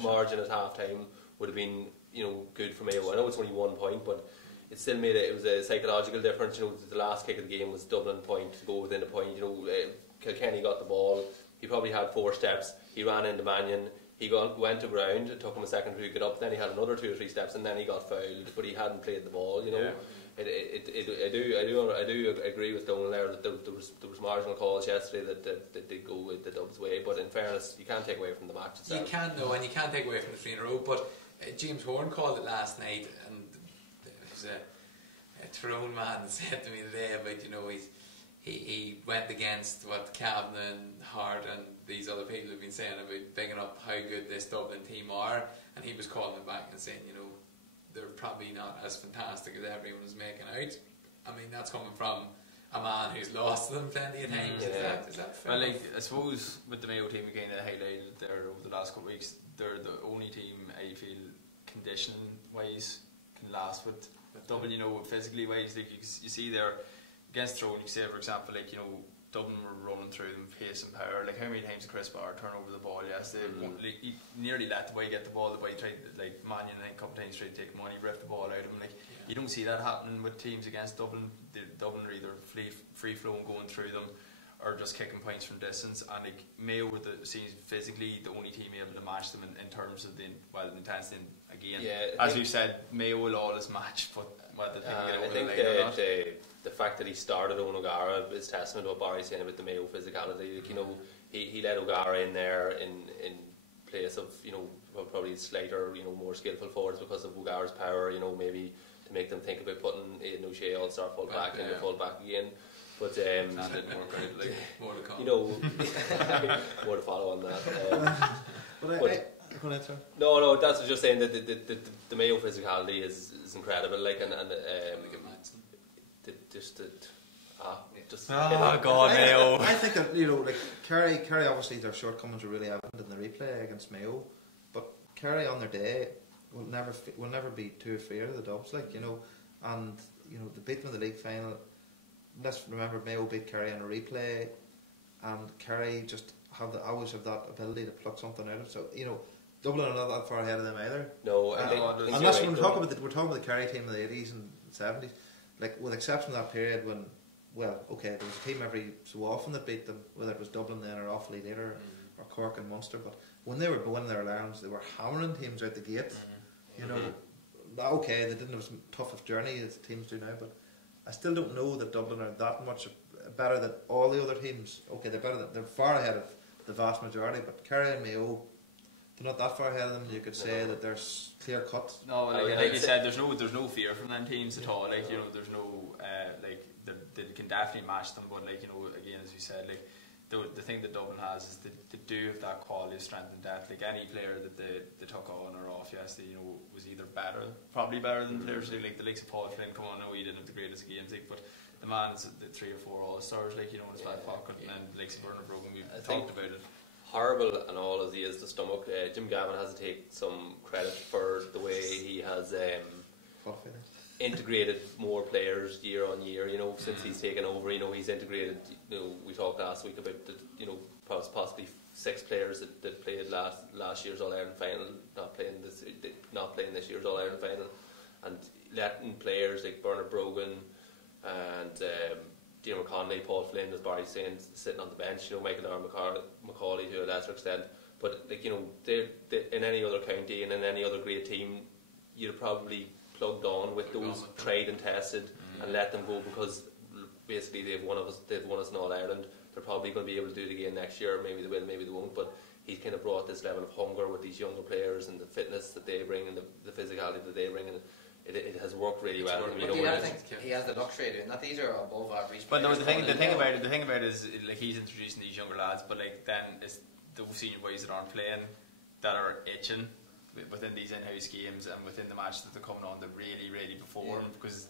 margin at half time would have been, you know, good for Mayo. I know it's only 1 point, but it still made it was a psychological difference. You know, the last kick of the game was Dublin point to go within a point. You know, Kilkenny got the ball, he probably had 4 steps, he ran into Mannion, he went to ground, it took him a second to get up, then he had another 2 or 3 steps, and then he got fouled, but he hadn't played the ball, you know. I do agree with Donal there that there was marginal calls yesterday that did go with the Dubs' way, but in fairness, you can't take away from the match itself. You can't, no, and you can't take away from the 3 in a row. But James Horn called it last night, and there was a Tyrone man that said to me today about, you know, he went against what Kavanagh and Hart and these other people have been saying about bigging up how good this Dublin team are, and he was calling it back and saying, you know, they're probably not as fantastic as everyone is making out. I mean, that's coming from a man who's lost them plenty of times. Is that fair? Well, like, I suppose with the Mayo team, we kind of highlighted there over the last couple of weeks, they're the only team I feel conditioning wise can last with Dublin, you know, physically wise. Like you see there against Tyrone, you say for example, like, you know, Dublin were running through them, pace and power. Like, how many times did Chris Barr turn over the ball yesterday? He nearly let the boy get the ball. The boy tried, like, Mannion, a couple of times tried to take money, ripped the ball out of him. Like, you don't see that happening with teams against Dublin. Dublin are either free flowing going through them, or just kicking points from distance. And like, Mayo were seems physically the only team able to match them in terms of the intensity. Again, as you said, Mayo will always match, but whether they can get over the line or not. The fact that he started Owen O'Gara is testament to what Barry's saying about the Mayo physicality. Like, you know, he let O'Gara in there in place of, you know, probably slighter, you know, more skillful forwards because of O'Gara's power. You know, maybe to make them think about putting Aidan O'Shea all-star full back and the full back again. But didn't work out, like, more to come. You know, more to follow on that. No, that's just saying that the Mayo physicality is incredible. Like, and God, Mayo. I think that, you know, like Kerry obviously their shortcomings are really evident in the replay against Mayo, but Kerry on their day will never be too afraid of the Dubs, like, you know, and you know, they beat them in the league final. Let's remember Mayo beat Kerry in a replay, and Kerry just always have that ability to pluck something out of it. So, you know, Dublin are not that far ahead of them either. No, unless we're talking about the Kerry team in the 80s and 70s, like, with exception of that period when, well, okay, there was a team every so often that beat them, whether it was Dublin then or Offaly later, or Cork and Munster. But when they were winning their All-Irelands, they were hammering teams out the gate. You know, okay, they didn't have as tough a journey as teams do now, but I still don't know that Dublin are that much better than all the other teams. Okay, they're far ahead of the vast majority, but Kerry and Mayo, they're not that far ahead of them. You could say that there's clear cut. No, like you said, there's no fear from them teams at all. Like, you know, there's no like they can definitely match them. But like, you know, again, as you said, like the thing that Dublin has is they do have that quality of strength and depth. Like, any player that they took on or off yesterday, you know, was either probably better than players like the likes of Paul Flynn. Come on, no, he didn't have the greatest games, like, but the man's the 3 or 4 All-Stars, like, you know, in his back pocket, and then the likes of Bernard Brogan, we've talked about it. Horrible and all as he is to stomach, Jim Gavin has to take some credit for the way he has integrated more players year on year. You know, since he's taken over, you know, he's integrated. You know, we talked last week about the, you know, possibly 6 players that played last year's All-Ireland final, not playing this year's All-Ireland final, and letting players like Bernard Brogan and Diarmuid McConnelly, Paul Flynn, as Barry's saying, sitting on the bench. You know, Michael McCauley to a lesser extent, but like, you know, they in any other county and in any other great team, you'd probably plugged on with those tried and tested and let them go, because basically they've won us in All-Ireland. They're probably going to be able to do it again next year. Maybe they will, maybe they won't, but he's kind of brought this level of hunger with these younger players and the fitness that they bring and the physicality that they bring, and it has worked really well. But do you not think he has the luxury of doing that? These are above average. But no, the thing about it is, like, he's introducing these younger lads, but like, then it's those senior boys that aren't playing that are itching within these in-house games and within the match that they're coming on to really perform, because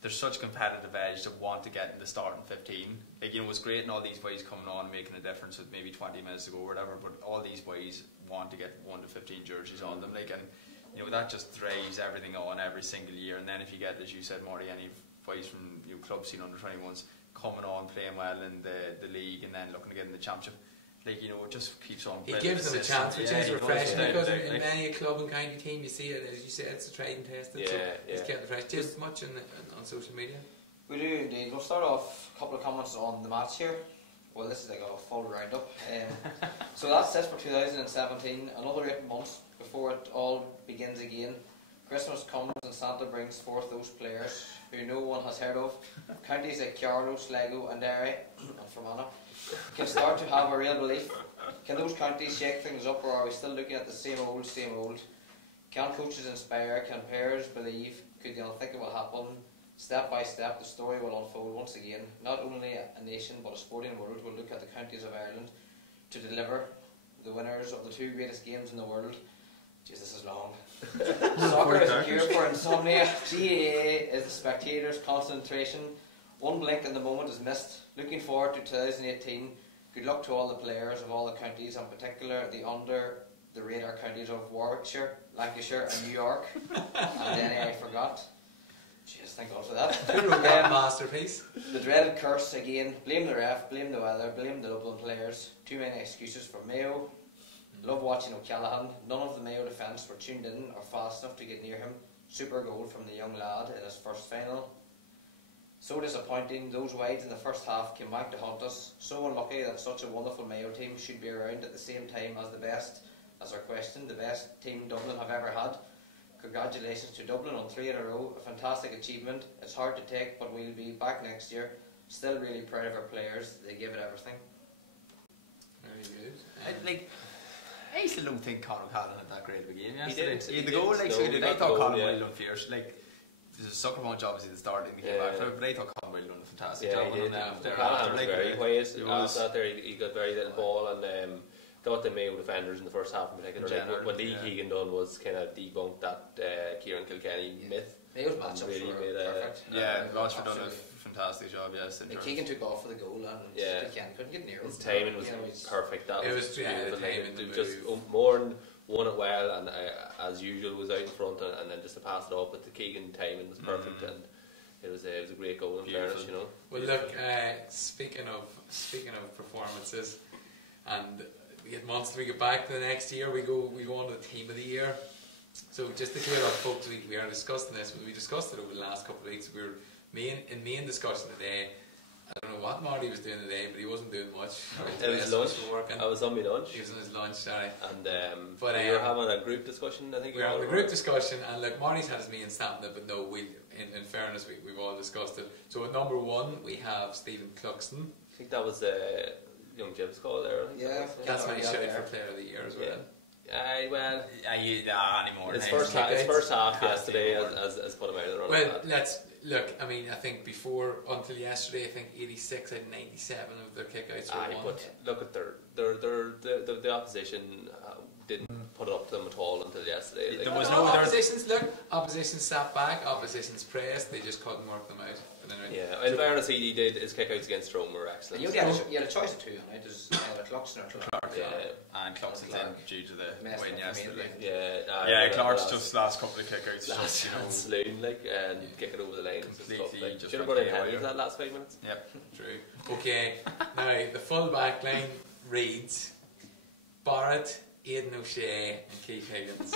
there's such competitive edge to want to get in the starting 15. Like, you know, it's great and all these boys coming on and making a difference with maybe 20 minutes to go or whatever, but all these boys want to get 1 to 15 jerseys on them, like, and you know, that just drives everything on every single year. And then if you get, as you said, Marty, any boys from, you know, club scene under 21s coming on, playing well in the league, and then looking to get in the championship, like, you know, it just keeps on. It gives them a chance, which is refreshing, because in many a club and county team, you see it, as you said, it's a tried and tested. So it's kept fresh. Just much on social media. We do indeed. We'll start off a couple of comments on the match here. Well, this is like a full roundup. So that's it for 2017. Another 8 months before it all begins again. Christmas comes and Santa brings forth those players who no one has heard of. Counties like Carlow, Sligo and Derry and Fermanagh can start to have a real belief. Can those counties shake things up, or are we still looking at the same old? Can coaches inspire? Can players believe? Could the unthinkable happen? Step by step, the story will unfold once again. Not only a nation, but a sporting world will look at the counties of Ireland to deliver the winners of the 2 greatest games in the world. Jeez, this is long. Soccer is a cure for insomnia. GAA is the spectators' concentration. One blink in the moment is missed. Looking forward to 2018. Good luck to all the players of all the counties, in particular the under the radar counties of Warwickshire, Lancashire and New York. And then I forgot. Jeez, thank God for that. Who wrote that masterpiece? The dreaded curse again. Blame the ref, blame the weather, blame the Dublin players. Too many excuses for Mayo. Love watching O'Callaghan. None of the Mayo defence were tuned in or fast enough to get near him. Super goal from the young lad in his first final. So disappointing. Those wides in the first half came back to haunt us. So unlucky that such a wonderful Mayo team should be around at the same time as the best, as our question, the best team Dublin have ever had. Congratulations to Dublin on 3 in a row. A fantastic achievement. It's hard to take, but we'll be back next year. Still really proud of our players. They give it everything. Very good. I still don't think Cormac McAnallen had that great of a game He yesterday. didn't. He had He the goal, didn't. like, so No, he did. he I got thought the goal, Cormac yeah. well done fierce. Like, there's a sucker punch obviously at the start and he came back from it, but I thought Cormac well done a fantastic Yeah, job he on did. him there O'Callaghan after. was Like, very quiet. he was. After that, he got very little ball, and thought the Mayo defenders in the first half in particular, In general, what Lee yeah. Keegan done was kind of debunk that Kieran Kilkenny myth. Mayo's matchups Really were made perfect. Yeah, Rochford done a Absolutely. fantastic job, yes. in Like, terms- Keegan took off for the goal and Yeah. couldn't get near him. His timing was You know, he's- perfect. That It was was, yeah, beautiful. the timing, Like, the it just move. Moran won it well, and as usual was out in front, and then just to pass it off with the Keegan timing was perfect, and it was a great goal in Beautiful. fairness, you know. Well, look. Speaking of performances, and we had months. We get back to the next year. We go on to the team of the year. So just to clear up, folks, we are discussing this. We discussed it over the last couple of weeks. We were main discussion today. I don't know what Marty was doing today, but he wasn't doing much. It was lunch. Working. I was on my lunch, He was on his lunch, sorry. and But, we were having a group discussion. I think We were having a group discussion, and look, Marty's had his main stamp in it, but no, in fairness, we've all discussed it. So at number 1, we have Stephen Cluxton. I think that was young Jim's call there. I think Yeah, that was, That's my Yeah, shout yeah. for Player of the Year as well. Yeah. Well, anymore. his Hey, first half Has yesterday to be more. has put him out of the run. Well, of that. let's look. I mean, I think until yesterday, I think 86 out of 97 of their kickouts were won. But look at the opposition didn't put it up to them at all until yesterday. There Like, was No, no- opposition sat back, opposition's pressed. They just couldn't work them out. And then yeah, in fairness, he did his kickouts against Rome were excellent. You had a choice of two, right? There's either Cluxton or Clark. Yeah, And Clark's in Clark. due to the Messed win up yesterday. yeah. Yeah, Clark's just last couple of kickouts. last Just, you know, saloon, like, and kick it over the line. Completely just Should have went brought in haywire. Henry for that last 5 minutes. Yep. True. Okay, now the full back line reads Barrett, Aidan O'Shea, and Keith Higgins.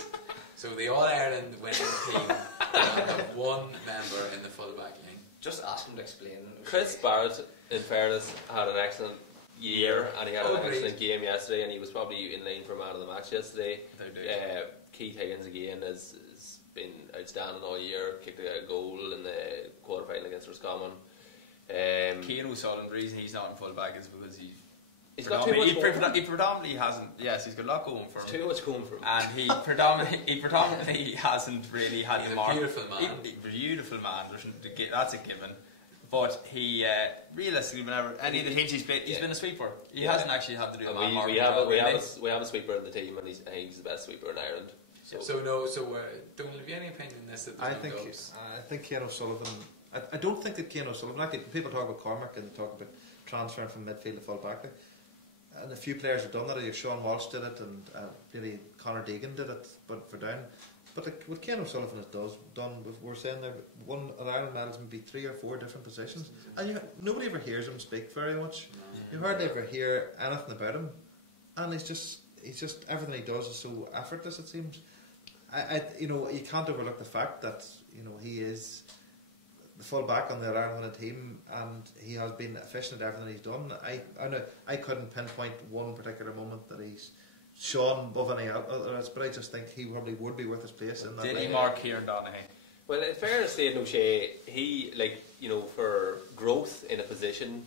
So the All Ireland winning team will have one member in the full back line. Just ask him to explain. Chris Barrett, in fairness, had an excellent year, and he had an Agreed. excellent game yesterday, and he was probably in line for man of the match yesterday. They did. Keith Higgins again has been outstanding all year. Kicked a goal in the quarter-final against Roscommon. Cian O'Sullivan, the reason he's not in full back is because He's got too much going for him. he predominantly hasn't. Yes, he's got a lot going for him. Too much going for him. And he predominantly hasn't really had He's the a mark. beautiful man. Beautiful man. That's a given. But he realistically, whenever any of the teams he's played, he's been a sweeper. He hasn't actually had to do a man mark. We have a sweeper in the team, and I think he's the best sweeper in Ireland. So Donal, have you any opinion on this? I think Cian O'Sullivan. I don't think that Cian O'Sullivan. Like, people talk about Cormac and talk about transferring from midfield to full back. And a few players have done that. Either Sean Walsh did it, and really Conor Deegan did it, but for down. But like, what Cian O'Sullivan has done, we're saying there, one at Ireland medals maybe 3 or 4 different positions, and nobody ever hears him speak very much. You hardly ever hear anything about him, and he's just everything he does is so effortless. It seems. You can't overlook the fact that he is the full back on the Ireland team, and he has been efficient at everything he's done. I couldn't pinpoint one particular moment that he's shone above any others, but I just think he probably would be worth his place in that. Did he line. mark Kieran Donaghy? Well, in fairness to Aidan O'Shea, he, for growth in a position,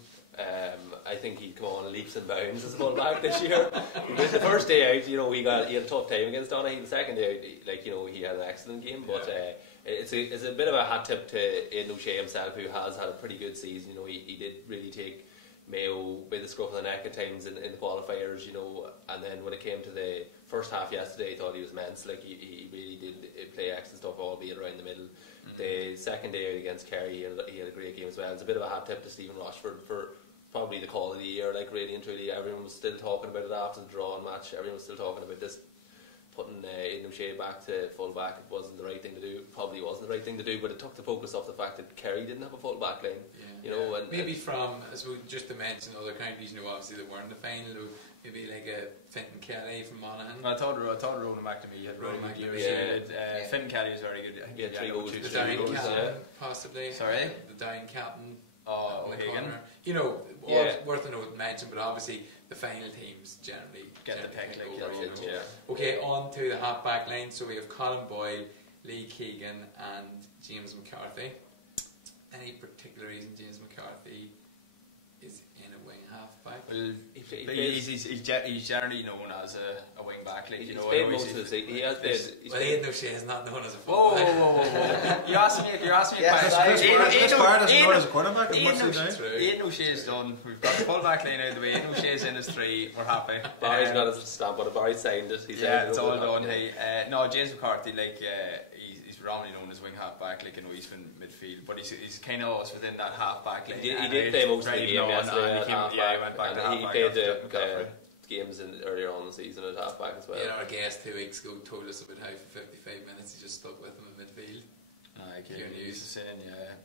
I think he'd come on leaps and bounds as a full back this year. The first day out, he had a tough time against Donaghy. The second day out, he had an excellent game. But it's a bit of a hat tip to Aidan O'Shea himself, who has had a pretty good season. He did really take Mayo by the scruff of the neck at times in the qualifiers, and then when it came to the first half yesterday, I thought he was immense. He really did play excellent stuff, albeit around the middle. the second day against Kerry, he had a great game as well. It's a bit of a hat tip to Stephen Rochford for probably the call of the year. Like, really and truly, everyone was still talking about it after the draw and match. Everyone was still talking about this, putting Aidan O'Shea back to full back. It wasn't the right thing to do. Probably wasn't the right thing to do, but it took the focus off the fact that Kerry didn't have a full back line. You know, and maybe from, as we just to mention other counties, you know, obviously that were in the final. Maybe like a Fintan Kelly from Monaghan. I thought Ronan McNamee had Ronan really good McNamee, years. Fintan Kelly was very good. Yeah, 3 goals. The Down captain, possibly. Sorry? The Down captain. Oh, in the O'Hagan. corner. You know, worth a note to mention, but obviously the final teams generally Get the pick, take like, over, yeah, you know. yeah. Okay, on to the half back line. So we have Colin Boyle, Lee Keegan, and James McCarthy. Any particular reason James McCarthy is in a wing half back? Well, he's generally known as a wing back. Like, He's you know, played most of the season. He has played. Well, Aidan O'Shea is not known as a Whoa, fullback. whoa. You asked me a Yes, question. Chris Barr doesn't know as a quarterback. Aidan O'Shea's done. We've got the full back line out of the way. Aidan O'Shea's in his 3. We're happy. Barry's got his stamp, but Barry signed it. It's all done. Hey, no, James McCarthy, like, he's predominantly known as wing half back, like, in Eastman midfield, but he's kind of always within that half back line. He did play most of the game yesterday at half back. He went back to and half he back. played the games earlier on in the season at half back as well. Yeah, our guest 2 weeks ago told us about how for 55 minutes he just stuck with him in midfield. He's saying,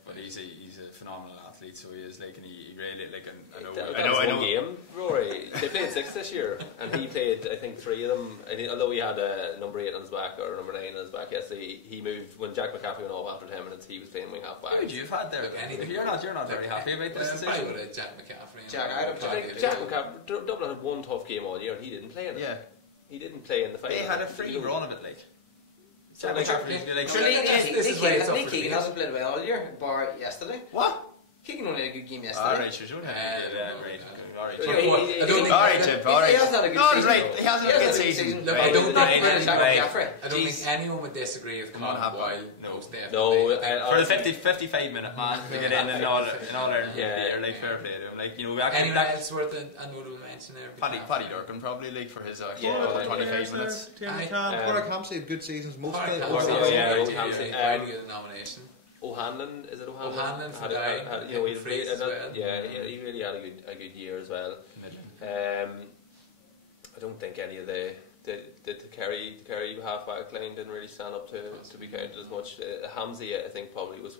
but he's a phenomenal athlete, so he is, like, and he really, like, I know. That was one game, Rory. They played 6 this year, and he played, I think, 3 of them. Although he had a number 8 on his back or number 9 on his back yesterday, he moved when Jack McCaffrey went off after 10 minutes. He was playing wing half back. Who would you have had there? You're not very happy about this Probably decision. would have Jack McCaffrey. Jack McCaffrey, Dublin had one tough game all year, and he didn't play in it. Yeah, he didn't play in the final. they had a free run of it, like. Jack McCaffrey, like, This is why it's up for Lee Keegan debate. hasn't played well all year, bar yesterday. what? Keegan only had a good game yesterday. Alright, sure, right. Alright, He- Chip. he- I don't think- Alright, Chip, alright. He hasn't had a good No, season. right, he hasn't had a good season. Look, Right, I don't right, think- right, Jack right. McCaffrey. I don't think anyone would disagree with Colin have Boyle. no. Most definitely. No, For the 55-minute man to get in and all Ireland, Yeah. like, fair play to him. Like, you know, we actually Anyone else worth a notable mention there? Paddy Durkin probably, like, for his Yeah, 25 minutes. Cormac McAnallen had good seasons most of the Very good nomination. O'Hanlon, is it O'Hanlon? O'Hanlon for Down. You know, he Freeze as well. Yeah, he really had a good year as well. I don't think any of the Kerry half-back line didn't really stand up to be counted as much. Hamzy, I think, was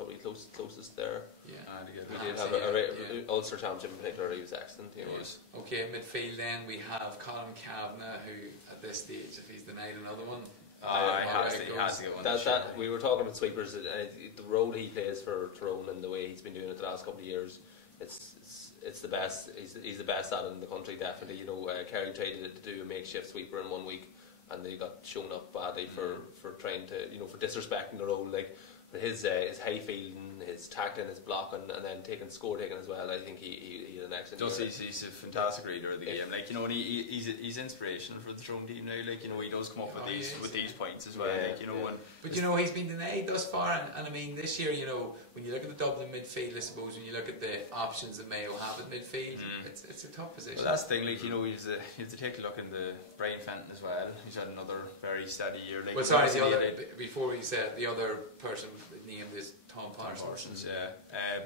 closest there. Yeah. He did have a Ulster Championship in particular. He was excellent. He was. Okay, midfield then we have Colin Kavanagh, who at this stage, if he's denied another one, He has to get one. We were talking about sweepers. The role he plays for Tyrone and the way he's been doing it the last couple of years, it's the best. He's the best at it in the country, definitely. You know, Kerry tried to do a makeshift sweeper in 1 week, and they got shown up badly for trying to, you know, for disrespecting the role. Like his high fielding, his tackling, his blocking, and then score taking as well. I think he had an excellent year. He's a fantastic reader of the game. Like, you know, and he's inspirational for the Tyrone team now. Like, you know, he does come up with these points as well. Yeah, like, you know, but you know, he's been denied thus far, and I mean this year, you know, when you look at the Dublin midfield, I suppose when you look at the options that Mayo have at midfield, it's a tough position. Well, that's the thing. Like, you know, you have to take a look in the Brian Fenton as well. He's had another very steady year. Like, well, sorry, the other before we said the other person named is Tom Parsons.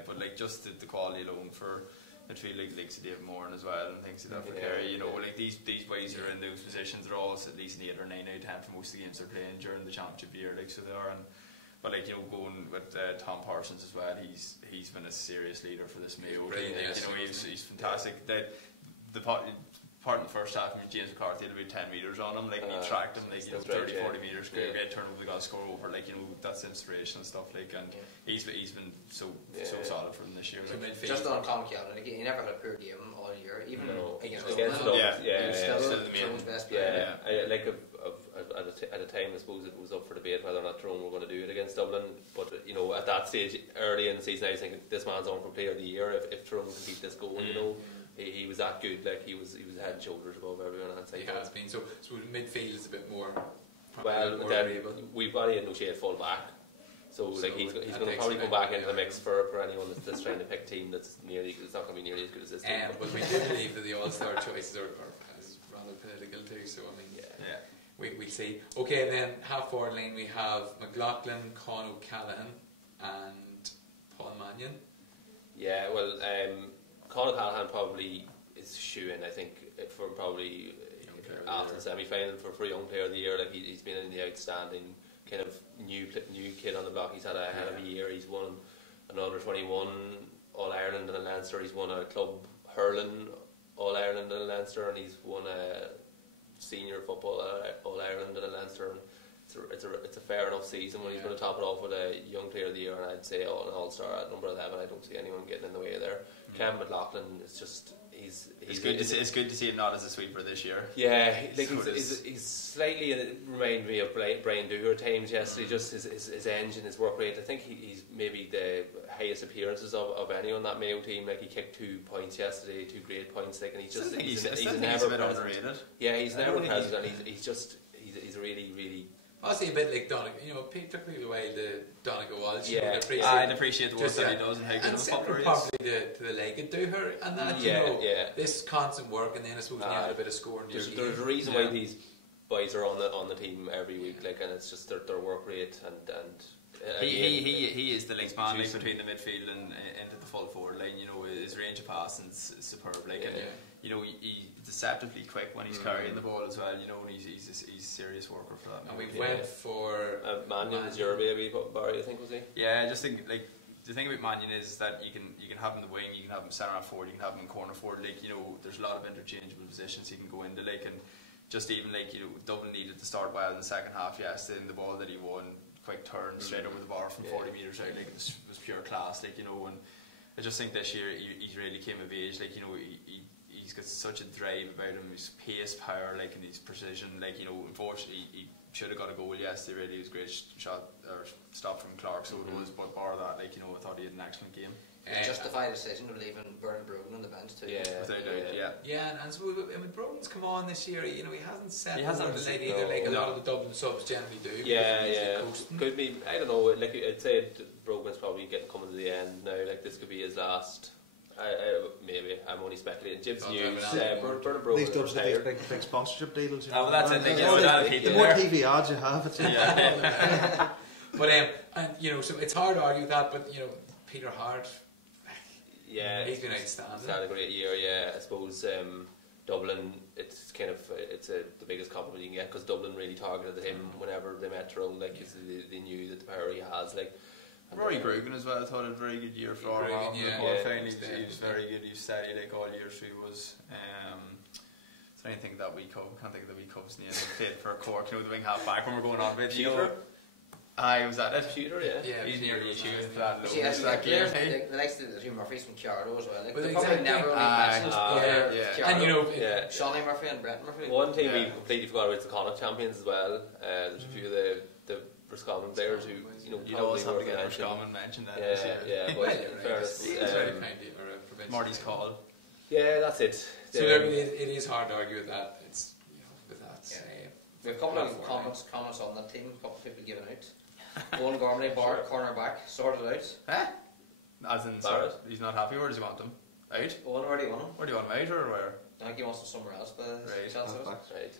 But like, just the quality alone for midfield, like David Moran as well, and things like that for Kerry. You know, like these boys are in those positions. They're all at least an 8 or 9 out of 10 for most of the games they're playing during the championship year. Like, so they are. But like, you know, going with Tom Parsons as well, he's been a serious leader for this Mayo team. Like, you know, he's fantastic. The part in the first half, James McCarthy had about 10 metres on him, like, and he tracked him, like, you know, 30, 40 metres, great turnover, they got a score over, like, you know, that's inspirational stuff, like, and he's been so solid for them this year. Like. Just on Colin McAnallen, like, he never had a poor game all year, even against Dublin. He was still the Tyrone's best player. Like at a time, I suppose it was up for debate whether or not Tyrone were going to do it against Dublin. But you know, at that stage, early in the season, I was thinking this man's on for Player of the Year if Tyrone can beat this goal. You know, he was that good. Like he was head and shoulders above everyone else. He has been. So midfield is a bit more. Well, then we've got Aidan O'Shea at full back. So like he's going to probably go back into the mix for anyone that's trying to pick a team that's it's not going to be nearly as good as this team. But we do believe that the All-Star choices are rather political too. So I mean, we'll see. Okay, then half forward line we have McLaughlin, Con O'Callaghan, and Paul Mannion. Yeah, well, Cormac McAnallen probably is shoe-in, I think, for probably after the semi-final for Young Player of the Year. Like he's been in the outstanding kind of new kid on the block. He's had a hell of a year. He's won an under-21 All-Ireland and a Leinster. He's won a club hurling All-Ireland and a Leinster, and he's won a senior football All-Ireland and a Leinster. And it's a fair enough season when he's going to top it off with a Young Player of the Year, and I'd say an All-Star at number 11. I don't see anyone getting in the way there. Kevin McLaughlin is just it's good to see him not as a sweeper this year. Yeah, like he's slightly reminded me of Brian Dooher times yesterday. Just his engine, his work rate. I think he's maybe the highest appearances of anyone on that Mayo team. Like he kicked 2 points yesterday, 2 great points. Like, and he's never a bit underrated. Yeah, he's never present, and he's really. Honestly, a bit like Donal, it took me a while to Donegal Walsh. Yeah, I'd appreciate the work that he does and how good of a footballer he is. Probably to the leg it do her, and that this constant work, and then I suppose you had a bit of scoring. There's a reason why these boys are on the team every week, like, and it's just their work rate and he is the linksman between the midfield and into the full forward line. His range of passing is superb. Like, and he's deceptively quick when he's carrying the ball as well. And he's a serious worker for that. And we went for Mannion was your baby, Barry, I think, was he? Yeah, I just think like the thing about Mannion is that you can have him in the wing, you can have him centre half forward, you can have him in corner forward. Like, there's a lot of interchangeable positions he can go into. Like, and just even like Dublin needed to start well in the second half yesterday, and the ball that he won, quick turn straight over the bar from 40 metres out, like it was pure class. Like, and I just think this year he really came of age. Like, he's got such a drive about him, his pace, power, like, and his precision. Like, unfortunately he should have got a goal yesterday. Really, it was a great shot or stop from Clark, so it was. But bar that, like, I thought he had an excellent game. Justified decision of leaving Bernard Brogan on the bench too. Yeah, without doubt. Yeah, and so Brogan's come on this year. He hasn't set the leg either, like a lot of the Dublin subs generally do. Yeah. Could be. I don't know. Like, I'd say Brogan's probably coming to the end now. Like, this could be his last. Maybe I'm only speculating. Jib's news. Bernard Brogan. These Dubs get these big sponsorship deals. Well, that's it. The more TV ads you have, it's But and so it's hard to argue that. But Peter Hart. Yeah, he's been outstanding. He's had a great year. Yeah, I suppose Dublin. It's kind of the biggest compliment you can get, because Dublin really targeted him whenever they met Tyrone. Like, they knew that the power he has. Like, Rory Grugan as well. I thought it was a very good year for him. He was very good. He was steady like all year through. Was is there anything that we can't think of the wee Cubs in the end. Played for Cork, the wing half back when we're going on with I was at it. Shooter, he's nearly a shooter for that. The next of the two Murphys from Chiardo as well. Like, they probably never really mentioned and Shawnee Murphy and Brett Murphy. One thing we completely forgot about is the Connacht champions as well. There's a few of the Roscommon players who you always have to get Roscommon mentioned that. But in fairness, Marty's call. Yeah, that's it. So it is hard to argue with that. It's with that. We have a couple of comments on that team. A couple of people giving out. Owen Gormley, Barrett, cornerback, sorted out. As in, Barrett? He's not happy. Where does he want him? Out? Owen, where do you want him? Where do you want him, out or where? I think he wants him somewhere else, but Right.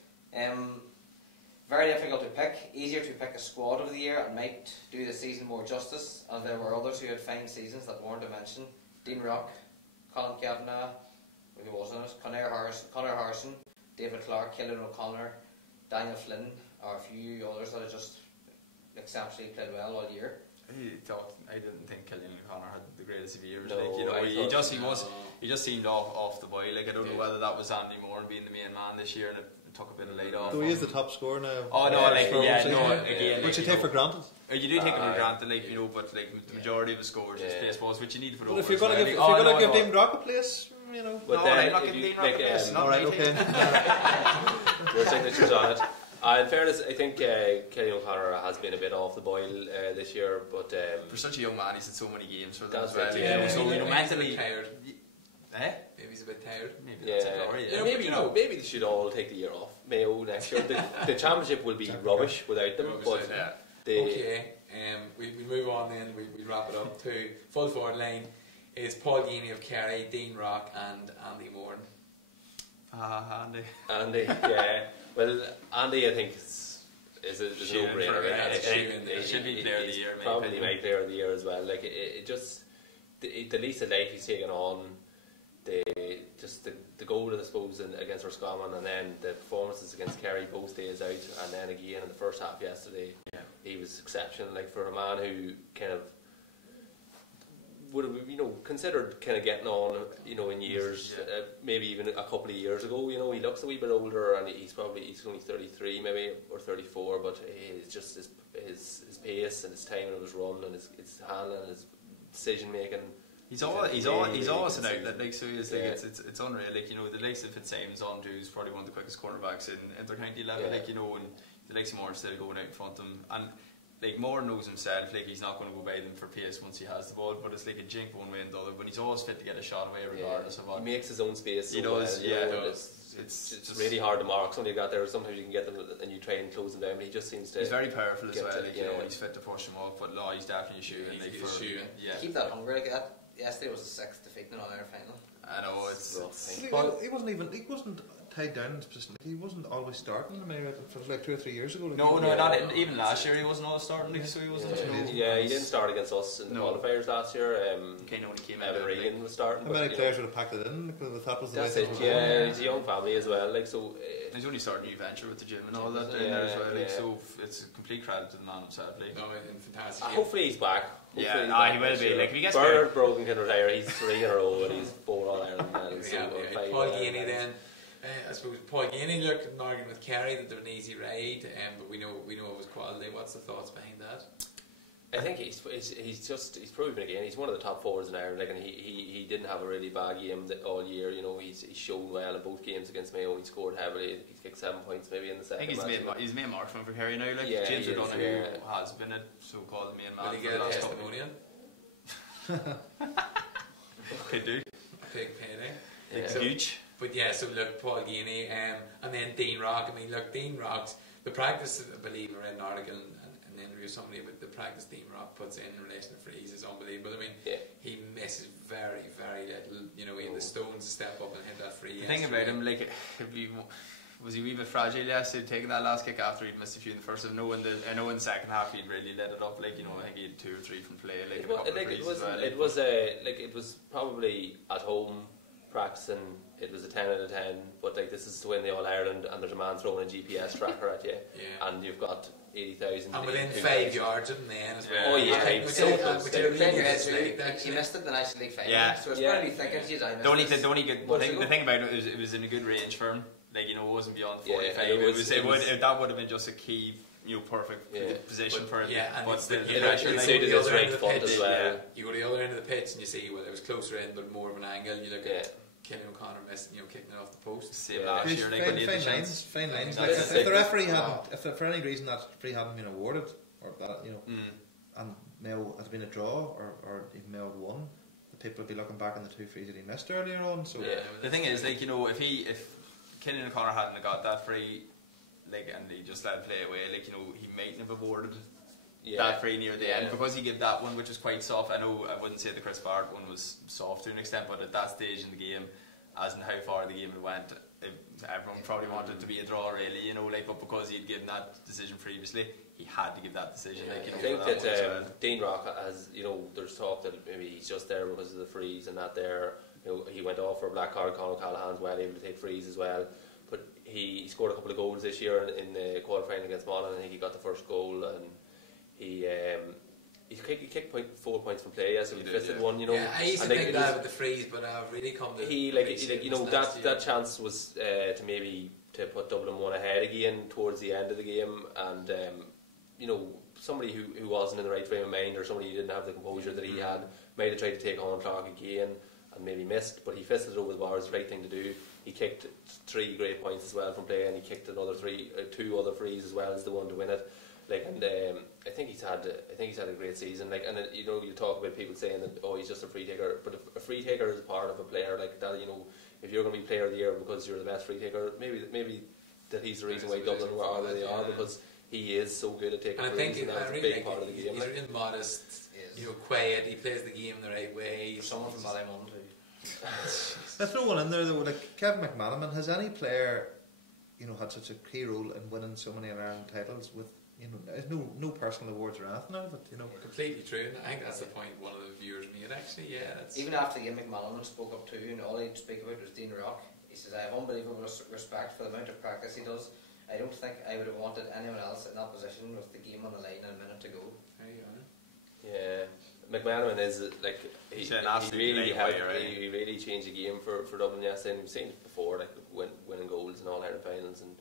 Very difficult to pick. Easier to pick a squad of the year and might do the season more justice, as there were others who had fine seasons that weren't to mention. Dean Rock, Colin Kavanagh, who wasn't it? Conor Harrison, David Clark, Killian O'Connor, Daniel Flynn, or a few others that have just exceptionally played well all year. I didn't think Killian O'Connor had the greatest of years. No, he just seemed off the boil. Like, I don't know whether that was Andy Moore being the main man this year, and it took a bit of light off. So he is the top scorer now. Oh no, again, which you take for granted. You do take it for granted, but the majority of the scores is place balls, which you need for. But if you're going to give Dean Rock a place, But I'm not giving Dean Rock a place. Alright, okay. Your signatures on it. In fairness, I think Killian O'Connor has been a bit off the boil this year, but for such a young man, he's had so many games for them as well. So mentally tired. Maybe he's a bit tired. Maybe they should all take the year off. Mayo next year. The championship will be rubbish without them. We move on then. We wrap it up to full forward line is Paul Geaney of Kerry, Dean Rock, and Andy Moore. Andy. Andy, yeah. Well, Andy, I think is a no-brainer. It should be player of the year. Probably my player of the year as well. Like it just the least of life he's taken on. The goal, I suppose, against Roscommon, and then the performances against Kerry both days out, and then again in the first half yesterday, he was exceptional. Like for a man who kind of would have, considered kind of getting on, in years, maybe even a couple of years ago. He looks a wee bit older, and he's only 33 maybe, or 34, but it's just his pace and his timing of his run and his handling and his decision making. He's always an outlet, like, so it's it's unreal. Like, the likes of Fitzsimon's on, who's probably one of the quickest cornerbacks in inter-county level, like, and the likes of Moore still going out in front of him, and like Moore knows himself, like he's not going to go by them for pace once he has the ball, but it's like a jink one way and the other, but he's always fit to get a shot away regardless of what. He makes his own space. He does, It's just really hard to mark. Somebody got there, sometimes you can get them and you try and close them down, but he just seems to. He's very powerful as well, he's fit to push him off, but no, he's definitely a shoe. To keep that hunger, like that. Yesterday was the 6th defeat in the All-Ireland final. I know, it's he wasn't tied down in his position. He wasn't always starting. I mean, it was like 2 or 3 years ago. Not even last year. He wasn't always starting. So he wasn't. He didn't start against us in the qualifiers last year. Kane only came Evan Regan was starting. How many players would have packed it in? Because that was the that's it. Yeah, he's a young family as well. Like so, he's only starting a new venture with the gym and all that. So it's a complete credit to the man himself. Like, fantastic. Hopefully he's back. He will be. Like, if he gets Bernard Brogan can retire. He's 3 in a row and he's 4 All-Ireland medals. Paul Geaney then. I suppose Paul Geaney looked at an argument with Kerry that they're an easy ride, but we know it was quality. What's the thoughts behind that? I think he's proven again. He's one of the top forwards in Ireland. Like, and he didn't have a really bad game all year. He's shown well in both games against Mayo. He scored heavily. He kicked 7 points maybe in the second. I think he's main marksman for Kerry now. Like James O'Donoghue has been a so-called main man. Will he get a testimonial? Could do. Big payday. Huge. But yeah, so look, Paul Geaney, and then Dean Rock. I mean, look, Dean Rock's the practice. I believe I read an article and interview somebody about the practice Dean Rock puts in relation to frees is unbelievable. I mean, he misses very, very little. He had the stones to step up and hit that free. The thing about him, like, was he a wee bit fragile yesterday, taking that last kick after he'd missed a few in the first. I know in the second half he'd really let it up. Like, I think he had 2 or 3 from play. Like, it was probably at home practicing. It was a 10 out of 10, but like this is to win the All-Ireland, and there's a man throwing a GPS tracker at you, and you've got 80,000. And within 5 yards of the end as well. Oh yeah, you missed it the National League final. Yeah. So it's probably thinking, the thing about it was in a good range for him. Like, it wasn't beyond 45. That would have been just a key, perfect position for it. Yeah, and but it suited his right foot as well. You go to the other end of the pitch and you see, well, it was closer in, but more of an angle. You look at Kenny O'Connor missing, kicking it off the post. Same last year, fine lines. Like, if the referee hadn't, if for any reason that free hadn't been awarded, or that, and Mayo had been a draw, or even Mayo had won, the people would be looking back on the 2 frees that he missed earlier on. So the thing is, like, if Kenny O'Connor hadn't got that free, like, and he just let it play away, like, he mightn't have awarded that free near the end, because he gave that one, which was quite soft. I know I wouldn't say the Chris Barrett one was soft to an extent, but at that stage in the game, as in how far the game had went, everyone probably wanted it to be a draw, really, but because he'd given that decision previously, he had to give that decision. I think that Dean Rock has, there's talk that maybe he's just there because of the frees and not there. He went off for a black card. Conor Callahan's well able to take frees as well, but he scored a couple of goals this year in the quarter-final against Monaghan. I think he got the first goal, and he kicked 4 points from play. Yes, so he fisted one. I used to think that with the frees, but I've really come to that chance was to put Dublin 1 ahead again towards the end of the game, and somebody who wasn't in the right frame of mind, or somebody who didn't have the composure that he had, might have tried to take on Clark again and maybe missed, but he fisted it over the bar. It's the right thing to do. He kicked 3 great points as well from play, and he kicked another 2 other frees as well as the one to win it. I think he's had a great season. You talk about people saying that he's just a free taker, but a free taker is part of a player like that. If you're going to be player of the year because you're the best free taker, maybe that he's the reason why Dublin are where they are, because he is so good at taking frees, and that's a big part of the game. He's really modest, quiet. He plays the game the right way. He's someone from Ballymun too. Let's throw one in there though. Like Cormac McAnallen, has any player, had such a key role in winning so many Ireland titles with there's no personal awards or anything out of it. Completely true. And I think that's the point one of the viewers made. Actually, yeah. Even after the game, McManaman spoke up too, and all he'd speak about was Dean Rock. He says, "I have unbelievable respect for the amount of practice he does. I don't think I would have wanted anyone else in that position with the game on the line and a minute to go." There you are. Yeah, McManaman is like he really changed the game for Dublin yesterday. And we've seen it before, like winning goals in All-Ireland finals, and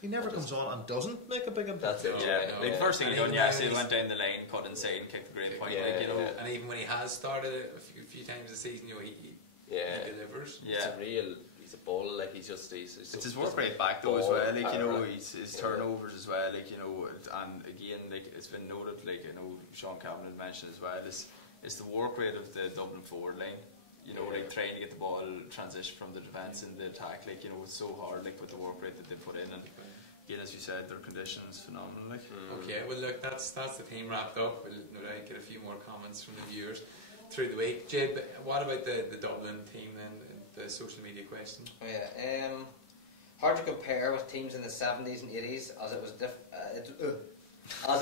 he never comes on and doesn't make a big impact. That's it. The first thing he done yesterday, he went down the lane, cut inside, and kicked a great point. And even when he has started a few times this season, he delivers. Yeah, he's a ball. Like he's it's his work rate back though as well. Like his turnovers as well. Like and again, like it's been noted. Like Sean Cavan had mentioned as well. It's the work rate of the Dublin forward line. Like trying to get the ball transition from the defence into the attack. Like it's so hard. Like with the work rate that they put in, and again, as you said, their conditions phenomenal. Like. Okay, well look, that's the team wrapped up. We'll no doubt get a few more comments from the viewers through the week. Jade, what about the Dublin team and the social media question? Oh yeah, hard to compare with teams in the 70s and 80s as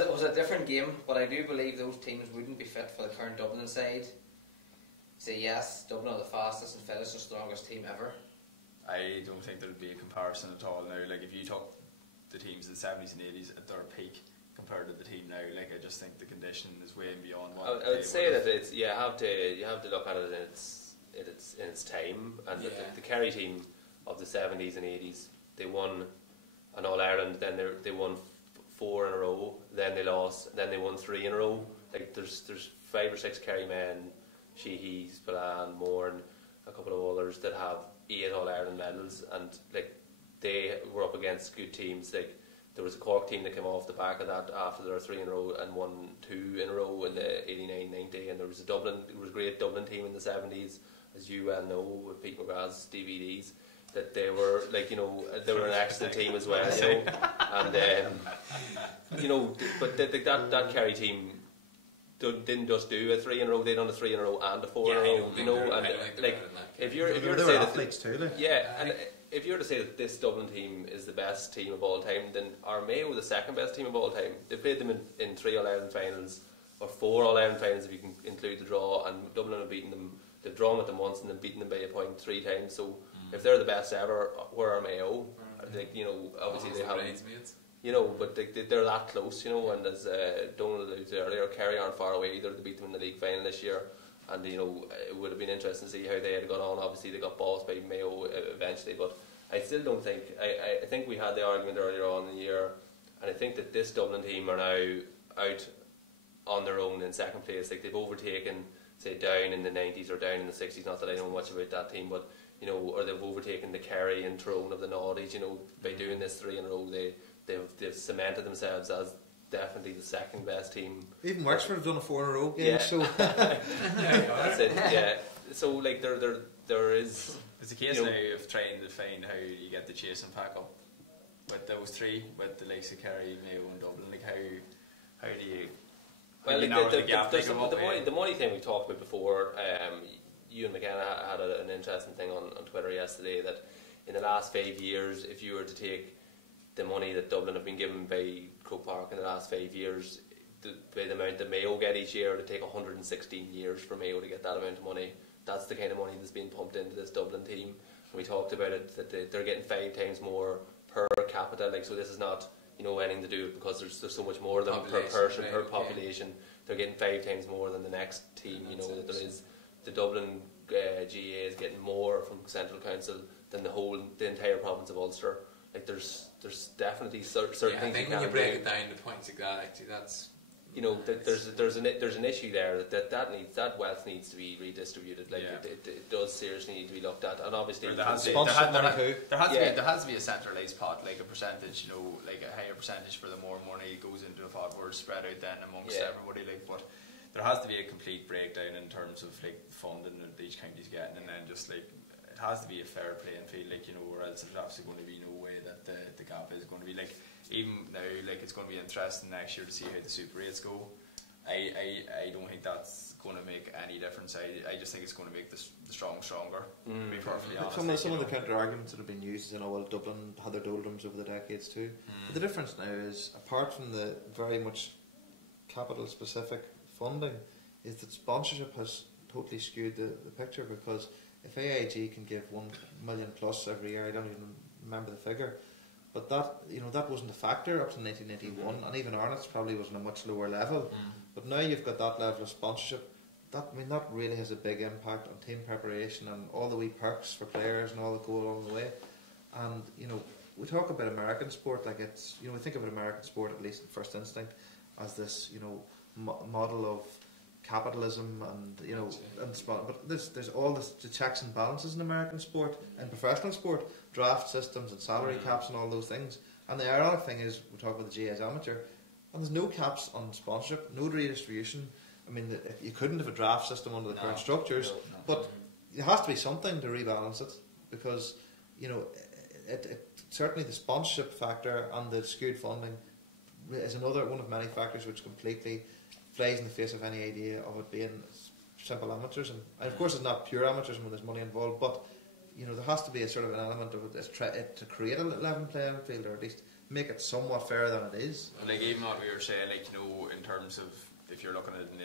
it was a different game, but I do believe those teams wouldn't be fit for the current Dublin side. Say yes, Dublin are the fastest and fittest and strongest team ever. I don't think there'd be a comparison at all now. Like if you took the teams in the 70s and 80s at their peak compared to the team now, like I just think the condition is way beyond what I would say that it's you have to look at it in its time, and the Kerry team of the 70s and 80s, they won an All-Ireland, then they won 4 in a row, then they lost, then they won 3 in a row. Like there's 5 or 6 Kerry men, Sheehy, Spillane, Moran, a couple of others that have 8 All-Ireland medals, and like they were up against good teams. Like there was a Cork team that came off the back of that after their 3 in a row and won 2 in a row in the 89-90, and there was a great Dublin team in the 70s, as you well know, with Pete McGrath's DVDs, that they were they were an excellent team as well, and but that Kerry team didn't just do a 3 in a row; they done a 3 in a row and a 4 in a row. And like if you're to say athletes too, like. and if you're to say that this Dublin team is the best team of all time, then are Mayo the second best team of all time? They played them in 3 All-Ireland finals, or 4 All-Ireland finals if you can include the draw, and Dublin have beaten them. They've drawn with them once and then beaten them by a point 3 times. So if they're the best ever, where are Mayo? Like, obviously they have. But they're that close, and as Donal alluded to earlier, Kerry aren't far away either to beat them in the league final this year, and it would have been interesting to see how they had gone on. Obviously they got bossed by Mayo eventually, but I still don't think, I think we had the argument earlier on in the year, and I think that this Dublin team are now out on their own in second place. Like they've overtaken, say, down in the 90s or down in the 60s, not that I know much about that team, but or they've overtaken the Kerry and Tyrone of the Noughties, by doing this 3 in a row. They've cemented themselves as definitely the second best team. Even Wexford have done a 4 in a row game, so that's it. Yeah, so like there is. It's a case now of trying to find how you get the chase and pack up with those 3, with the likes of Kerry, Mayo, and Dublin. Like how do you? Well, the money thing we talked about before. You and McKenna had an interesting thing on Twitter yesterday that in the last 5 years, if you were to take the money that Dublin have been given by Croke Park in the last 5 years, by the amount that Mayo get each year, it would take 116 years for Mayo to get that amount of money. That's the kind of money that's being pumped into this Dublin team. And we talked about it, that they're getting 5 times more per capita. Like, so this is not anything to do with because there's so much more of them per person, per population. Yeah. They're getting 5 times more than the next team. That there is. The Dublin GA is getting more from Central Council than the entire province of Ulster. Like there's definitely certain things. I think when you break it down to points like that, actually, that's there's an issue there that wealth needs to be redistributed. Like it does seriously need to be looked at, and obviously there has to be a centralised pot, like a percentage, like a higher percentage for the more money goes into a pot where it's spread out then amongst everybody. Like, but there has to be a complete breakdown in terms of like funding that each county's getting, and then just like it has to be a fair playing field, like or else there's absolutely going to be no way that the gap is going to be like. Even now, like it's going to be interesting next year to see how the Super 8s go. I don't think that's going to make any difference. I just think it's going to make the strong stronger, to be perfectly honest. Some of the counter arguments that have been used is, well, Dublin had their doldrums over the decades too. But the difference now is, apart from the very much capital specific funding, is that sponsorship has totally skewed the picture, because if AIG can give 1 million plus every year, I don't even remember the figure, but that wasn't a factor up to 1981, and even Arnott's probably was on a much lower level. But now you've got that level of sponsorship. That really has a big impact on team preparation and all the wee perks for players and all that go along the way. And we talk about American sport like it's, we think about American sport, at least in first instinct, as this model of capitalism and but there's all the checks and balances in American sport and professional sport, draft systems and salary caps and all those things. And the ironic thing is, we talk about the GA's amateur, and there's no caps on sponsorship, no redistribution. I mean, you couldn't have a draft system under the current structures, but there has to be something to rebalance it, because it certainly the sponsorship factor and the skewed funding is another one of many factors which completely flies in the face of any idea of it being simple amateurs. And of course it's not pure amateurs when there's money involved, but there has to be a sort of an element of it to create a level playing field, or at least make it somewhat fairer than it is. Like even what we were saying, in terms of, if you're looking at an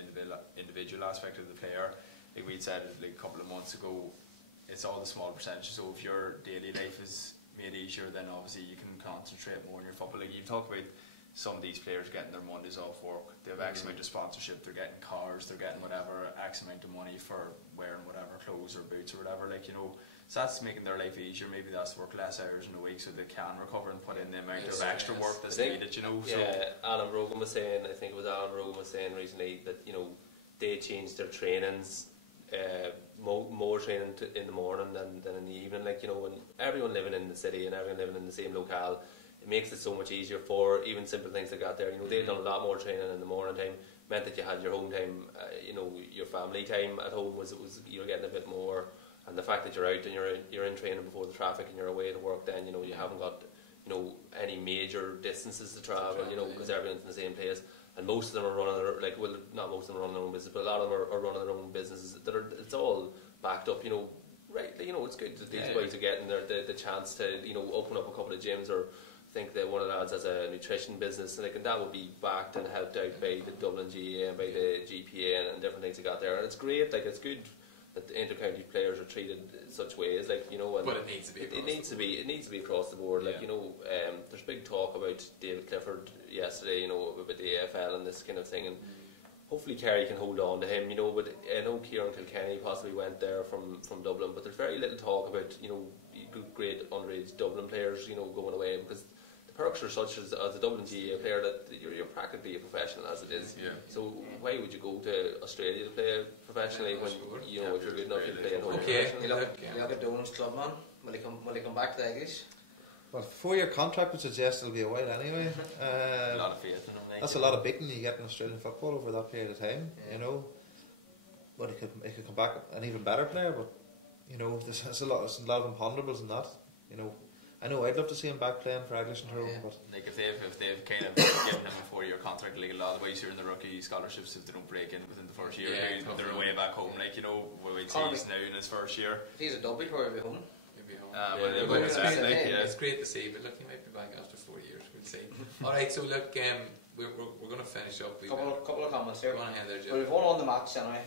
individual aspect of the player, like we'd said a couple of months ago, it's all the small percentages. So if your daily life is made easier, then obviously you can concentrate more on your football. Like you talk about some of these players getting their Mondays off work, they have X amount of sponsorship, they're getting cars, they're getting whatever, X amount of money for wearing whatever clothes or boots or whatever, so that's making their life easier. Maybe that's to work less hours in a week so they can recover and put in the amount of extra work that's needed, Alan Rogan was saying, I think it was Alan Rogan was saying recently that, they changed their trainings, more training in the morning than in the evening, when everyone living in the city and everyone living in the same locale, it makes it so much easier for even simple things like that there. They'd done a lot more training in the morning time, meant that you had your home time, your family time at home was you're getting a bit more. And the fact that you're out and you're in training before the traffic and you're away to work, then you haven't got any major distances to travel, because everyone's in the same place. And most of them are running not most of them are running their own business, but a lot of them are running their own businesses it's all backed up, right? It's good that these boys are getting the chance to open up a couple of gyms, or I think that one of the lads has a nutrition business, and that will be backed and helped out by the Dublin GA and by the GPA and different things they got there. And it's great, it's good that the inter-county players are treated in such ways, and but it needs to be it needs to be across the board. There's big talk about David Clifford yesterday, about the AFL and this kind of thing, and hopefully Kerry can hold on to him, but I know Kieran Kilkenny possibly went there from Dublin, but there's very little talk about great underage Dublin players going away, because perks are such as a Dublin GA player that you're practically a professional as it is. So why would you go to Australia to play professionally when if you're good enough you play at home? You look at Donal's club, man. Will he come back to the English? Well, 4-year contract would suggest it'll be a while anyway. A lot of faith in him. That's a lot of beating you get in Australian football over that period of time. But he could come back an even better player. But there's a lot of imponderables in that. I know I'd love to see him back playing for English and Tyrone, but if they've kind of given him a 4-year contract, a lot of the ways you're in the rookie scholarships, if they don't break in within the first year, they're away back home. We'd see he's now in his first year. If he's a Dublin player, he'll be home. It's great to see, but look, he might be back after 4 years. We'll see. All right, so look, we're going to finish up. Couple of comments here. Go on ahead there, Jim. Well, we've won on the match anyway.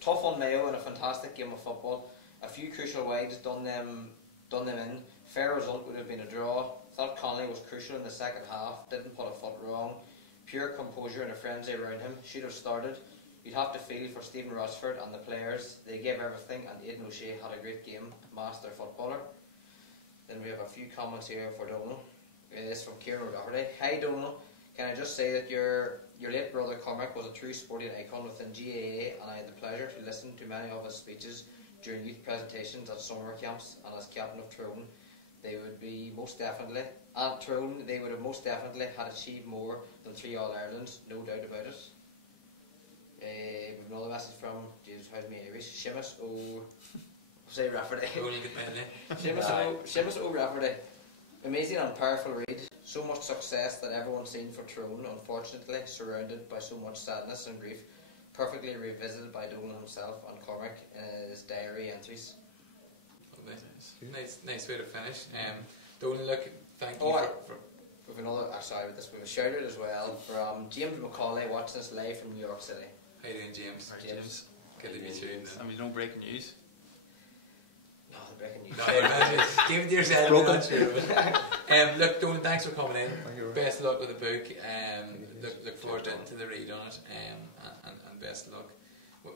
Tough on Mayo in a fantastic game of football. A few crucial wides done them in. Fair result would have been a draw. Thought Connolly was crucial in the second half. Didn't put a foot wrong. Pure composure and a frenzy around him. Should have started. You'd have to feel for Stephen Rossford and the players. They gave everything, and Aidan O'Shea had a great game. Master footballer. Then we have a few comments here for Donal. This is from Kieran O'Doherty. Hi Donal, can I just say that your late brother Cormac was a true sporting icon within GAA, and I had the pleasure to listen to many of his speeches during youth presentations at summer camps, and as captain of Tyrone, they would have most definitely had achieved more than 3 All-Irelands, no doubt about it. We have another message from Jesus, how's me Irish? Seamus Rafferty. Seamus Rafferty. Amazing and powerful read. So much success that everyone's seen for Tyrone, unfortunately surrounded by so much sadness and grief. perfectly revisited by Donal himself and Cormac in his diary entries. Nice way to finish. Donal, look, thank you for We've another, we have a shout out as well from James McCauley watching us live from New York City. How you doing, James? Right, James. Good to meet you. And we don't break news. No, the breaking news. Give it to yourself. Look, Donal, thanks for coming in. Best of luck with the book. Look forward to the read on it. And best of luck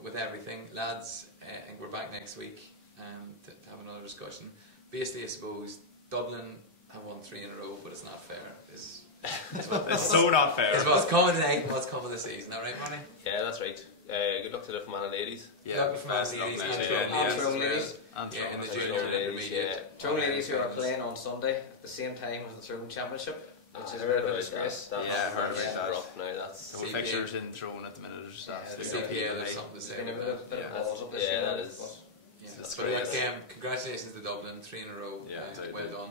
with everything. Lads, I think we're back next week to have another discussion. Basically, I suppose, Dublin have won 3 in a row, but it's not fair. It's so not fair. It's what's coming tonight and what's coming this season. All right, Manny? Yeah, that's right. Good luck to the Fermanagh ladies. Yeah, good luck for ladies and Tyrone ladies. Yeah, and the junior and intermediate. Tyrone ladies who are playing on Sunday at the same time as the Tyrone Championship, which is a bit of a disgrace. I heard about that. Rough now, that's the fixtures in Tyrone at the minute are just absolutely. Yeah, there's something to say about that. Bit of balls up this year. That is. But congratulations to Dublin, 3 in a row. Well done.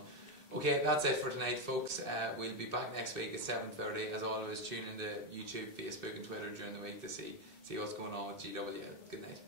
Okay, that's it for tonight, folks. We'll be back next week at 7:30. As always, tune into YouTube, Facebook, and Twitter during the week to see what's going on with GWL. Good night.